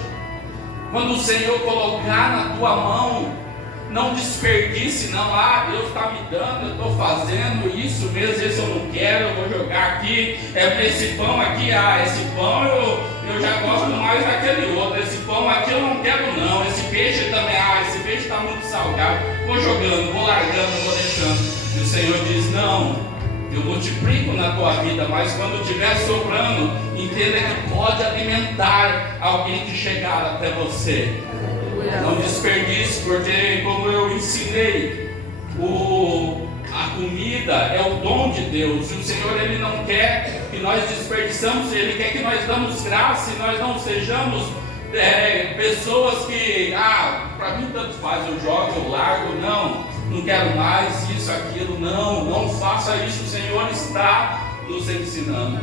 Quando o Senhor colocar na tua mão, não desperdice não. Ah, Deus está me dando, eu estou fazendo isso mesmo, esse eu não quero, eu vou jogar aqui, esse pão aqui, esse pão eu já gosto mais daquele outro, esse pão aqui eu não quero não, esse peixe também, esse peixe está muito salgado, vou jogando, vou largando, vou deixando. E o Senhor diz, não, eu multiplico na tua vida, mas quando estiver sobrando, entenda que pode alimentar alguém que chegar até você. Não desperdice, porque como eu ensinei, a comida é o dom de Deus, e o Senhor Ele não quer que nós desperdiçamos, Ele quer que nós damos graça e nós não sejamos pessoas que, para mim tanto faz, eu jogo, eu largo, não quero mais isso, aquilo, não faça isso. O Senhor está nos ensinando,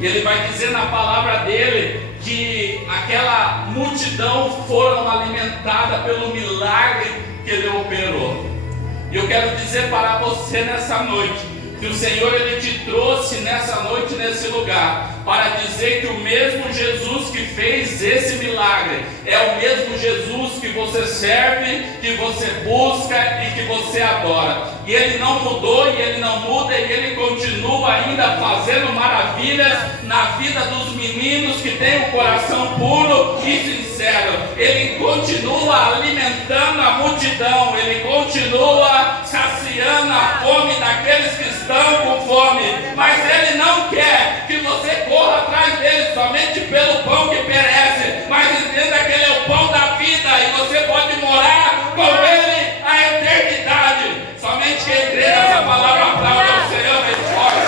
e Ele vai dizer na palavra dele que aquela multidão foram alimentada pelo milagre que Ele operou. E eu quero dizer para você nessa noite, que o Senhor Ele te trouxe nessa noite, nesse lugar, para dizer que o mesmo Jesus que fez esse milagre, é o mesmo Jesus que você serve, que você busca e que você adora. E Ele não mudou, e Ele não muda, e Ele continua ainda fazendo maravilhas na vida dos meninos que têm um coração puro e sincero. Ele continua alimentando a multidão, Ele continua saciando a fome daqueles que estão com fome, mas Ele não quer que você corra atrás dele somente pelo pão que perece, mas entenda que Ele é o pão da vida, e você pode morar com Ele a eternidade. Somente quem crê nessa palavra aplaude ao Senhor e forte.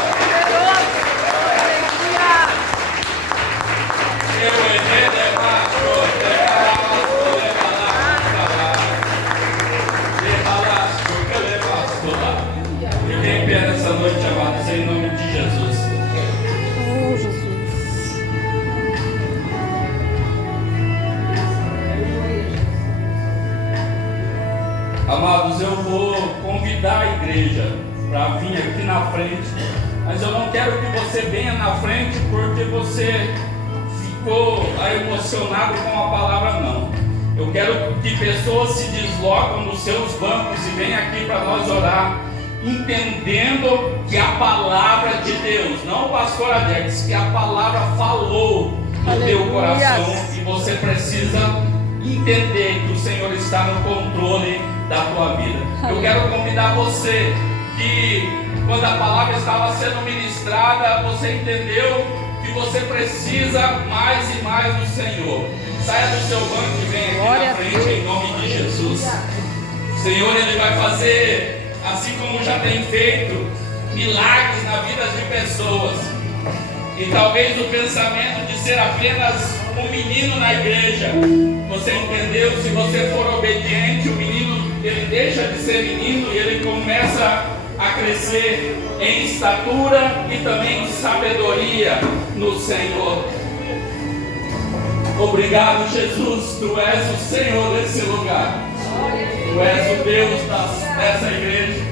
Fiquem em pé nessa noite, amados, em nome de Jesus. Oh, Jesus. Amados, eu vou convidar a igreja para vir aqui na frente, mas eu não quero que você venha na frente porque você ficou emocionado com a palavra, não. Eu quero que pessoas se deslocam nos seus bancos e venham aqui para nós orar, entendendo que a palavra de Deus, não o pastor Alex, que a palavra falou no teu coração, e você precisa entender que o Senhor está no controle da tua vida. Eu quero convidar você que quando a palavra estava sendo ministrada, você entendeu que você precisa mais e mais do Senhor. Saia do seu banco e venha aqui na frente em nome de Jesus. O Senhor Ele vai fazer, assim como já tem feito, milagres na vida de pessoas. E talvez o pensamento de ser apenas um menino na igreja, você entendeu, se você for obediente, o menino ele deixa de ser menino e ele começa a crescer em estatura e também em sabedoria no Senhor. Obrigado, Jesus, Tu és o Senhor desse lugar, Tu és o Deus dessa igreja.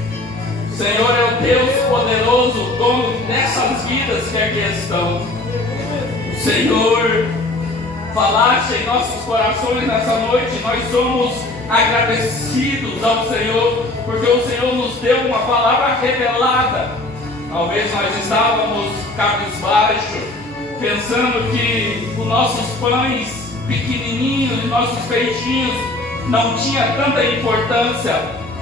O Senhor é o Deus poderoso, dono dessas vidas que aqui estão. O Senhor falaste em nossos corações nessa noite, nós somos agradecidos ao Senhor, porque o Senhor nos deu uma palavra revelada. Talvez nós estávamos cabisbaixo, pensando que os nossos pães pequenininhos e nossos peixinhos não tinha tanta importância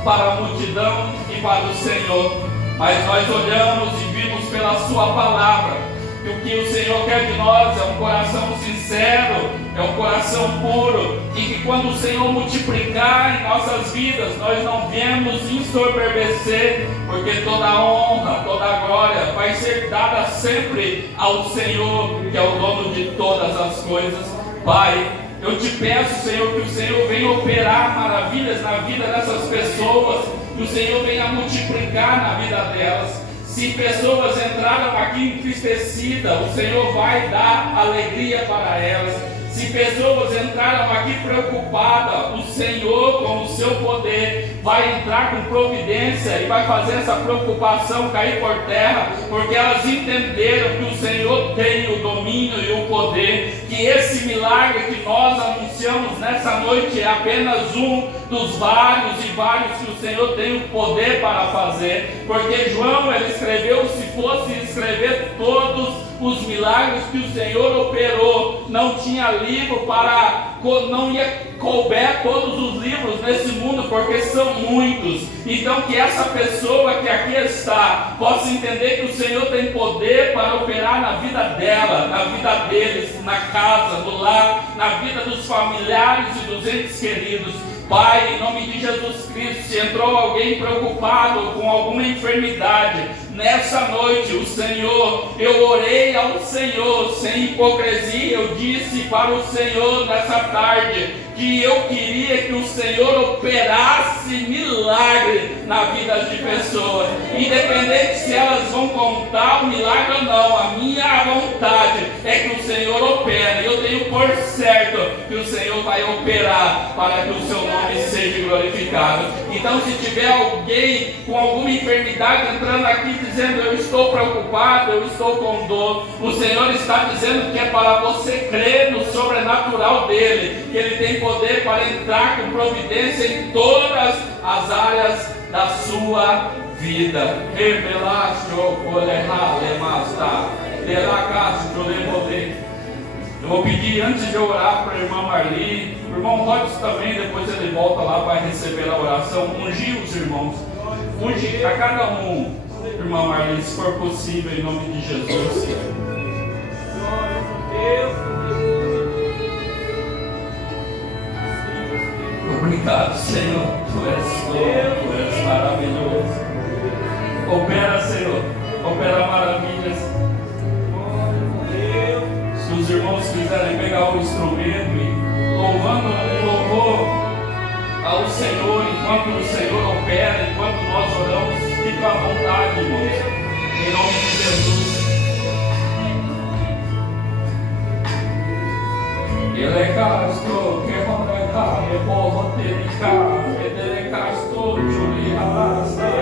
para a multidão e para o Senhor, mas nós olhamos e vimos pela sua palavra que o que o Senhor quer de nós é um coração sincero, é um coração puro, e que quando o Senhor multiplicar em nossas vidas, nós não viemos ensoberbecer, porque toda a honra, toda a glória vai ser dada sempre ao Senhor, que é o dono de todas as coisas. Pai, eu te peço, Senhor, que o Senhor venha operar maravilhas na vida dessas pessoas, que o Senhor venha multiplicar na vida delas. Se pessoas entraram aqui entristecidas, o Senhor vai dar alegria para elas. Se pessoas entraram aqui preocupadas, o Senhor, com o seu poder, vai entrar com providência e vai fazer essa preocupação cair por terra, porque elas entenderam que o Senhor tem o domínio e o poder, que esse milagre que nós anunciamos nessa noite é apenas um dos vários e vários que o Senhor tem o poder para fazer, porque João ele escreveu, se fosse escrever todos os milagres que o Senhor operou não tinha livro para, não ia couber todos os livros nesse mundo, porque são muitos. Então que essa pessoa que aqui está possa entender que o Senhor tem poder para operar na vida dela, na vida deles, na casa, no lar, na vida dos familiares e dos entes queridos. Pai, em nome de Jesus Cristo, se entrou alguém preocupado com alguma enfermidade, nessa noite, o Senhor, eu orei ao Senhor, sem hipocrisia, eu disse para o Senhor nessa tarde, que eu queria que o Senhor operasse milagre na vida de pessoas, independente se elas vão contar o milagre ou não. A minha vontade é que o Senhor opere. Eu tenho por certo que o Senhor vai operar para que o seu nome seja glorificado. Então, se tiver alguém com alguma enfermidade entrando aqui dizendo: eu estou preocupado, eu estou com dor, o Senhor está dizendo que é para você crer no sobrenatural dele, que ele tem poder para entrar com providência em todas as áreas da sua vida. Eu vou pedir, antes de orar, para a irmã Marli, o irmão Robson também, depois ele volta lá para receber a oração, ungir os irmãos, ungir a cada um, irmã Marli, se for possível, em nome de Jesus. Obrigado, Senhor, Tu és bom, Tu és maravilhoso. Opera, Senhor, opera maravilhas. Se os irmãos quiserem pegar o instrumento e louvando um louvor ao Senhor, enquanto o Senhor opera, enquanto nós oramos, fica à vontade, irmãos, em nome de Jesus. Ele é casto, que roda, é porra, ele é casto, Julia, arrasta,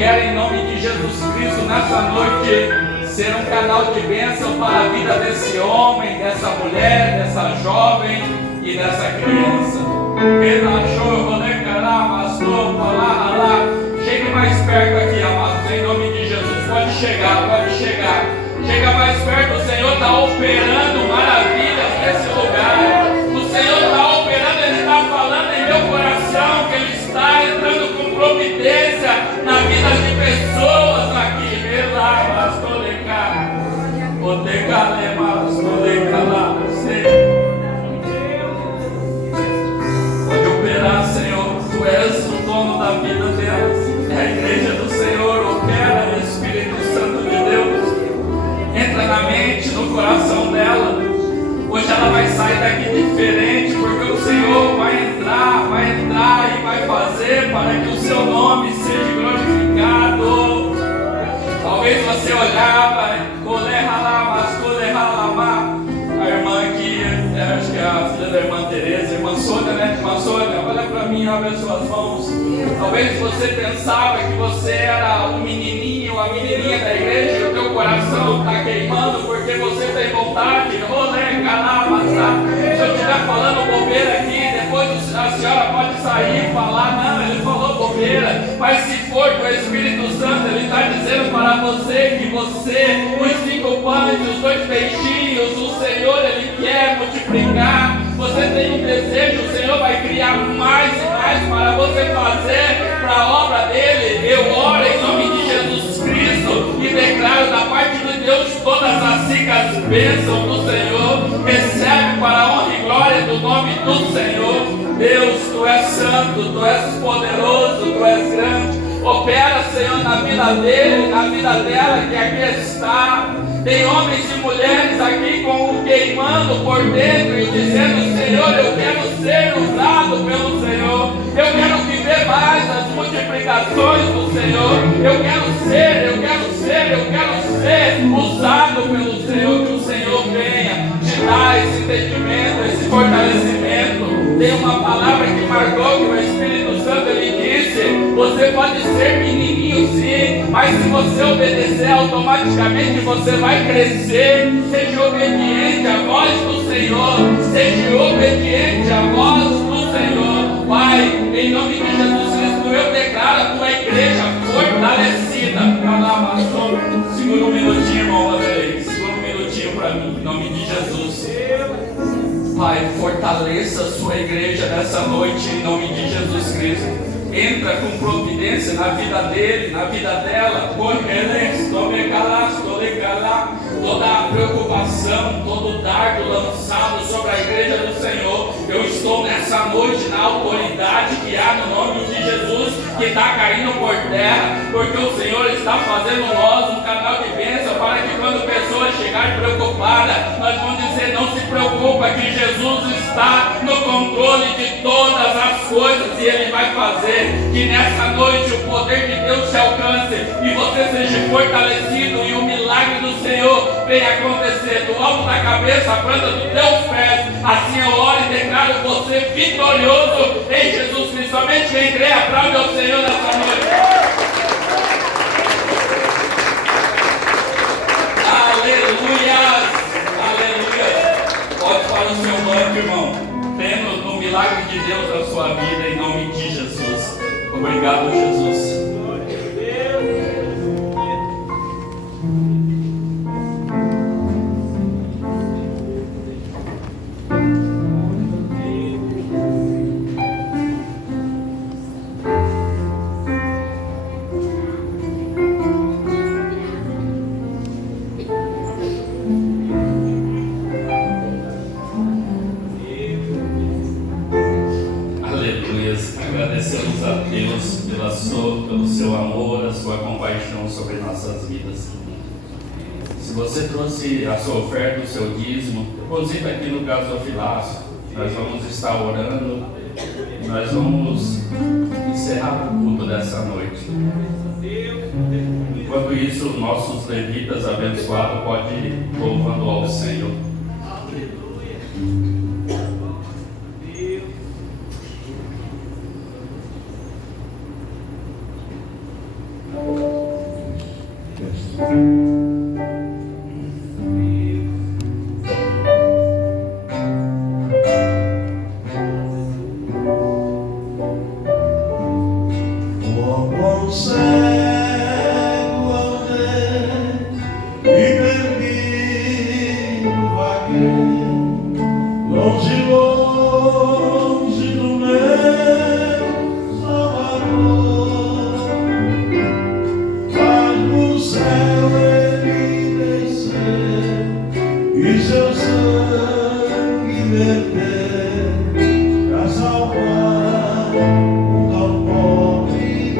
quero, em nome de Jesus Cristo, nessa noite, ser um canal de bênção para a vida desse homem, dessa mulher, dessa jovem e dessa criança. Chegue mais perto aqui, amados, em nome de Jesus. Pode chegar, pode chegar. Chega mais perto, o Senhor está operando maravilhas nesse lugar. O Senhor está operando, Ele está falando em meu coração que Ele está entrando com providência na vida de pessoas aqui. Pode operar, Senhor. Tu és o dono da vida delas. A igreja do Senhor opera, Espírito Santo de Deus. Entra na mente, no coração dela. Hoje ela vai sair daqui diferente, porque o Senhor vai entrar e vai fazer para que o seu nome seja glorificado. Talvez você olhava, a irmã aqui, acho que é a filha da irmã Tereza, irmã Sônia, né? Irmã Sônia, olha para mim, abre as suas mãos. Talvez você pensava que você era o menininho, a menininha da igreja, e o teu coração está queimando porque você tem vontade. Se eu estiver falando bobeira aqui, depois a senhora pode sair e falar, não, ele falou bobeira. Mas se for do Espírito Santo, ele está dizendo para você que você, os 5 pães, os 2 peixinhos, o Senhor, Ele quer multiplicar. Você tem um desejo, o Senhor vai criar mais e mais para você fazer para a obra dEle. Eu oro em nome de Jesus Cristo e declaro da parte de Deus todas as ricas bênçãos do Senhor. Recebe para a honra e glória do nome do Senhor. Deus, Tu és santo, Tu és poderoso, Tu és grande. Opera, Senhor, na vida dele, na vida dela que aqui está. Tem homens e mulheres aqui queimando por dentro e dizendo, Senhor, eu quero ser usado pelo Senhor. Eu quero viver mais as multiplicações do Senhor. Eu quero ser usado pelo Senhor. Que o Senhor venha te dar esse entendimento, esse fortalecimento. Tem uma palavra que marcou que o Espírito Santo ele disse: você pode ser menininho sim, mas se você obedecer automaticamente você vai crescer. Seja obediente à voz do Senhor, seja obediente à voz do Senhor. Pai, em nome de Jesus Cristo, eu declaro a tua igreja fortalecida. Segura um minutinho, irmão Vanderlei. Segura um minutinho para mim, em nome de Jesus. Pai, fortaleça a sua igreja nessa noite, em nome de Jesus Cristo. Entra com providência na vida dele, na vida dela. Toda a preocupação, todo o dardo lançado sobre a igreja do Senhor, eu estou nessa noite na autoridade que há no nome de Jesus, que está caindo por terra, porque o Senhor está fazendo nós um canal de bênção para que quando pessoas chegarem preocupadas, nós vamos dizer, não se preocupa, que Jesus está no controle de todas as coisas e Ele vai fazer que nessa noite o poder de Deus te alcance e você seja fortalecido e o milagre do Senhor venha acontecer do alto da cabeça, a planta dos teus pés. Assim eu oro e declaro você vitorioso em Jesus Cristo. Somente quem crê aplaude ao Senhor nessa noite. Aleluia, aleluia. Pode para o seu banco, irmão, tendo no milagre de Deus na sua vida, em nome de Jesus. Obrigado, Jesus. Agradecemos a Deus pelo seu amor, a sua compaixão sobre nossas vidas. Se você trouxe a sua oferta, o seu dízimo, deposita aqui no gasofilácio. Nós vamos estar orando e nós vamos encerrar o culto dessa noite. Enquanto isso, nossos levitas abençoados podem ir louvando ao Senhor. Longe, longe do meu Salvador, mas no céu ele desceu e seu sangue verteu para salvar um tão pobre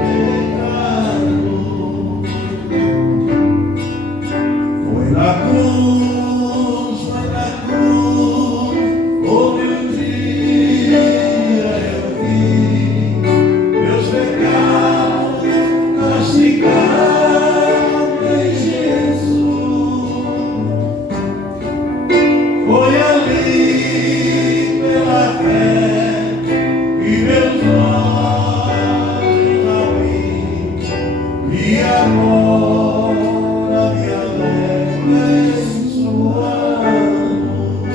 pecador. Foi na cruz, onde um dia eu vi meus pecados castigados em Jesus. Foi ali pela fé e meus olhos abri, e agora me alegro em sua luz.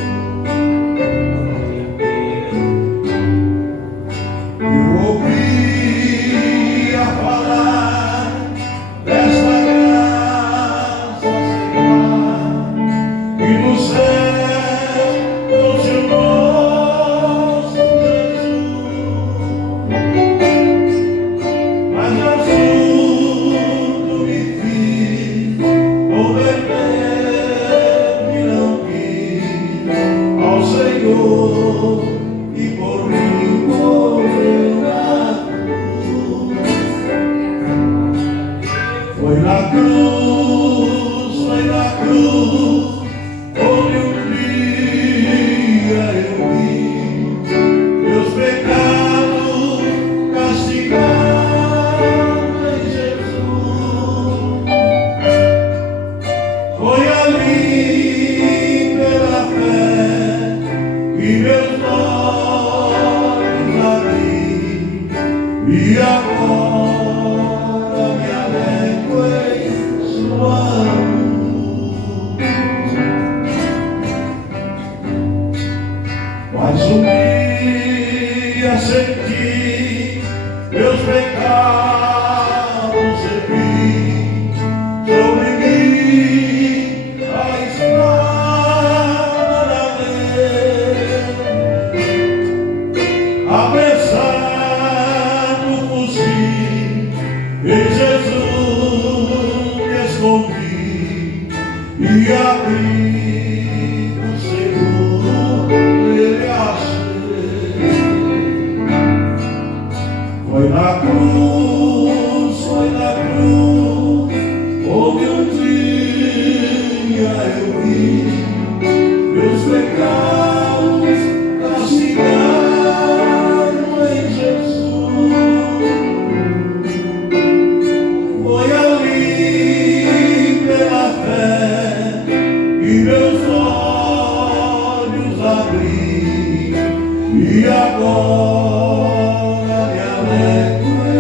Eu ouvia falar desta graça sem par, e no céu trouxe o nosso Jesus. Mas ao surdo me fiz, converter-me não quis ao Senhor, e por mim morreu na cruz. Foi na cruz, onde um dia eu vi meus pecados castigados em Jesus. Foi ali pela fé e meus olhos abri, e agora me alegro em sua luz. Mas um dia senti meus pecados e vi sobre mim a espada da lei. Apressado fugi, em Jesus me escondi e abri o Senhor, ele achei. Foi na cruz, onde um dia eu vi meus pecados castigados em Jesus. Foi ali pela fé e meus olhos abri, e agora me alegro em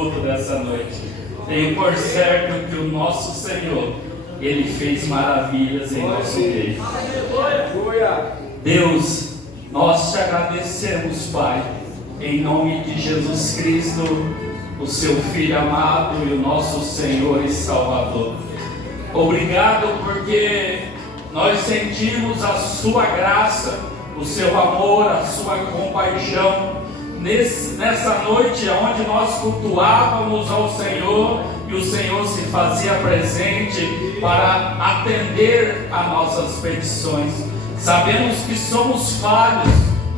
culto dessa noite. Tenho por certo que o nosso Senhor, Ele fez maravilhas em nosso meio. Deus, nós te agradecemos, Pai, em nome de Jesus Cristo, o seu Filho amado e o nosso Senhor e Salvador. Obrigado porque nós sentimos a sua graça, o seu amor, a sua compaixão nessa noite onde nós cultuávamos ao Senhor e o Senhor se fazia presente para atender a nossas petições. Sabemos que somos falhos,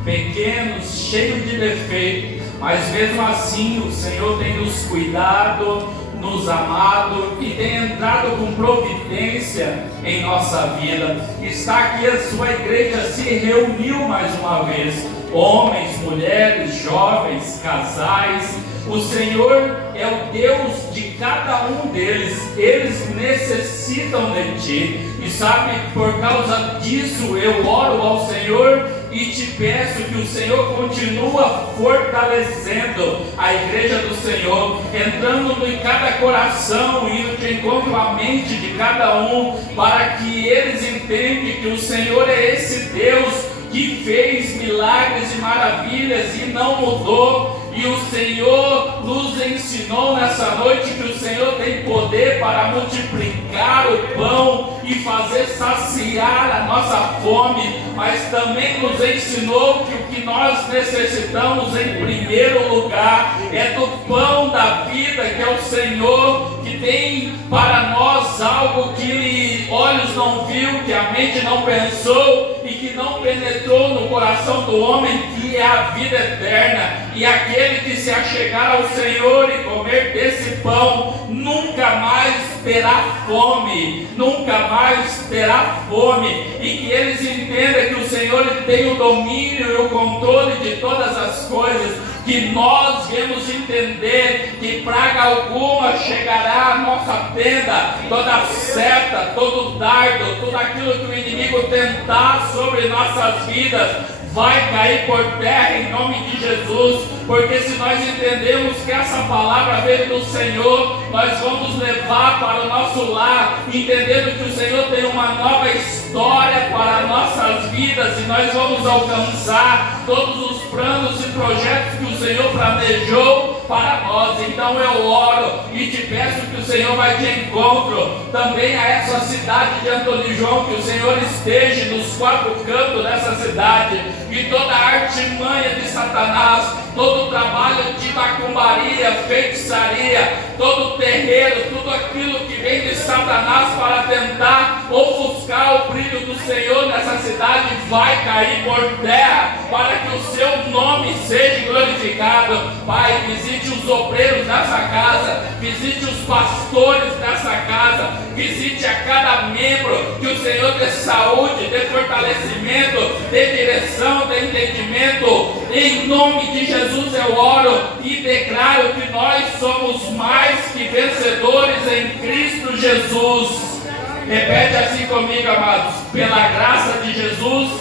pequenos, cheios de defeito, mas mesmo assim o Senhor tem nos cuidado, nos amado e tem entrado com providência em nossa vida. Está aqui a sua igreja, se reuniu mais uma vez, homens, mulheres, jovens, casais. O Senhor é o Deus de cada um deles, eles necessitam de Ti, e sabe, por causa disso eu oro ao Senhor e te peço que o Senhor continua fortalecendo a igreja do Senhor, entrando em cada coração, indo de encontro à mente de cada um, para que eles entendam que o Senhor é esse Deus que fez milagres e maravilhas e não mudou. E o Senhor nos ensinou nessa noite que o Senhor tem poder para multiplicar o pão e fazer saciar a nossa fome, mas também nos ensinou que o que nós necessitamos em primeiro lugar é do pão da vida, que é o Senhor, que tem para nós algo que olhos não viu, que a mente não pensou e que não penetrou no coração do homem, que é a vida eterna. E aquele que se achegar ao Senhor e comer desse pão nunca mais terá fome, nunca mais terá fome, e que eles entendam que o Senhor tem o domínio e o controle de todas as coisas, que nós viemos entender que praga alguma chegará à nossa tenda, toda seta, todo dardo, tudo aquilo que o inimigo tentar sobre nossas vidas vai cair por terra em nome de Jesus, porque se nós entendemos que essa palavra veio do Senhor, nós vamos levar para o nosso lar, entendendo que o Senhor tem uma nova história para nossas vidas, e nós vamos alcançar todos os planos e projetos que o Senhor planejou para nós. Então eu oro e te peço que o Senhor vai de encontro também a essa cidade de Antônio João, que o Senhor esteja nos quatro cantos dessa cidade, e toda a artimanha de Satanás, todo o trabalho de macumbaria, feitiçaria, todo o terreiro, tudo aquilo que vem de Satanás para tentar ofuscar o brilho do Senhor nessa cidade, vai cair por terra, para que o seu nome seja glorificado. Pai, visite os obreiros dessa casa, visite os pastores dessa casa, visite a cada membro, que o Senhor dê saúde, dê fortalecimento, dê direção, dê entendimento. Em nome de Jesus eu oro e declaro que nós somos mais que vencedores em Cristo Jesus. Repete assim comigo, amados: pela graça de Jesus,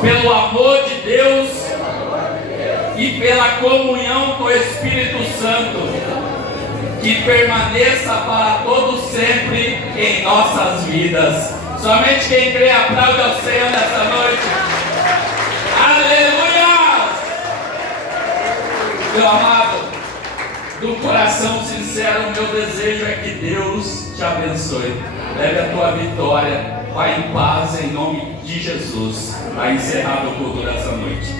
pelo amor de Deus e pela comunhão do Espírito Santo, que permaneça para todo sempre em nossas vidas. Somente quem crê aplaude ao Senhor nessa noite. Aleluia! Meu amado, do coração sincero, o meu desejo é que Deus te abençoe. Leve a tua vitória. Vai em paz em nome de Jesus. Vai encerrado o culto dessa noite.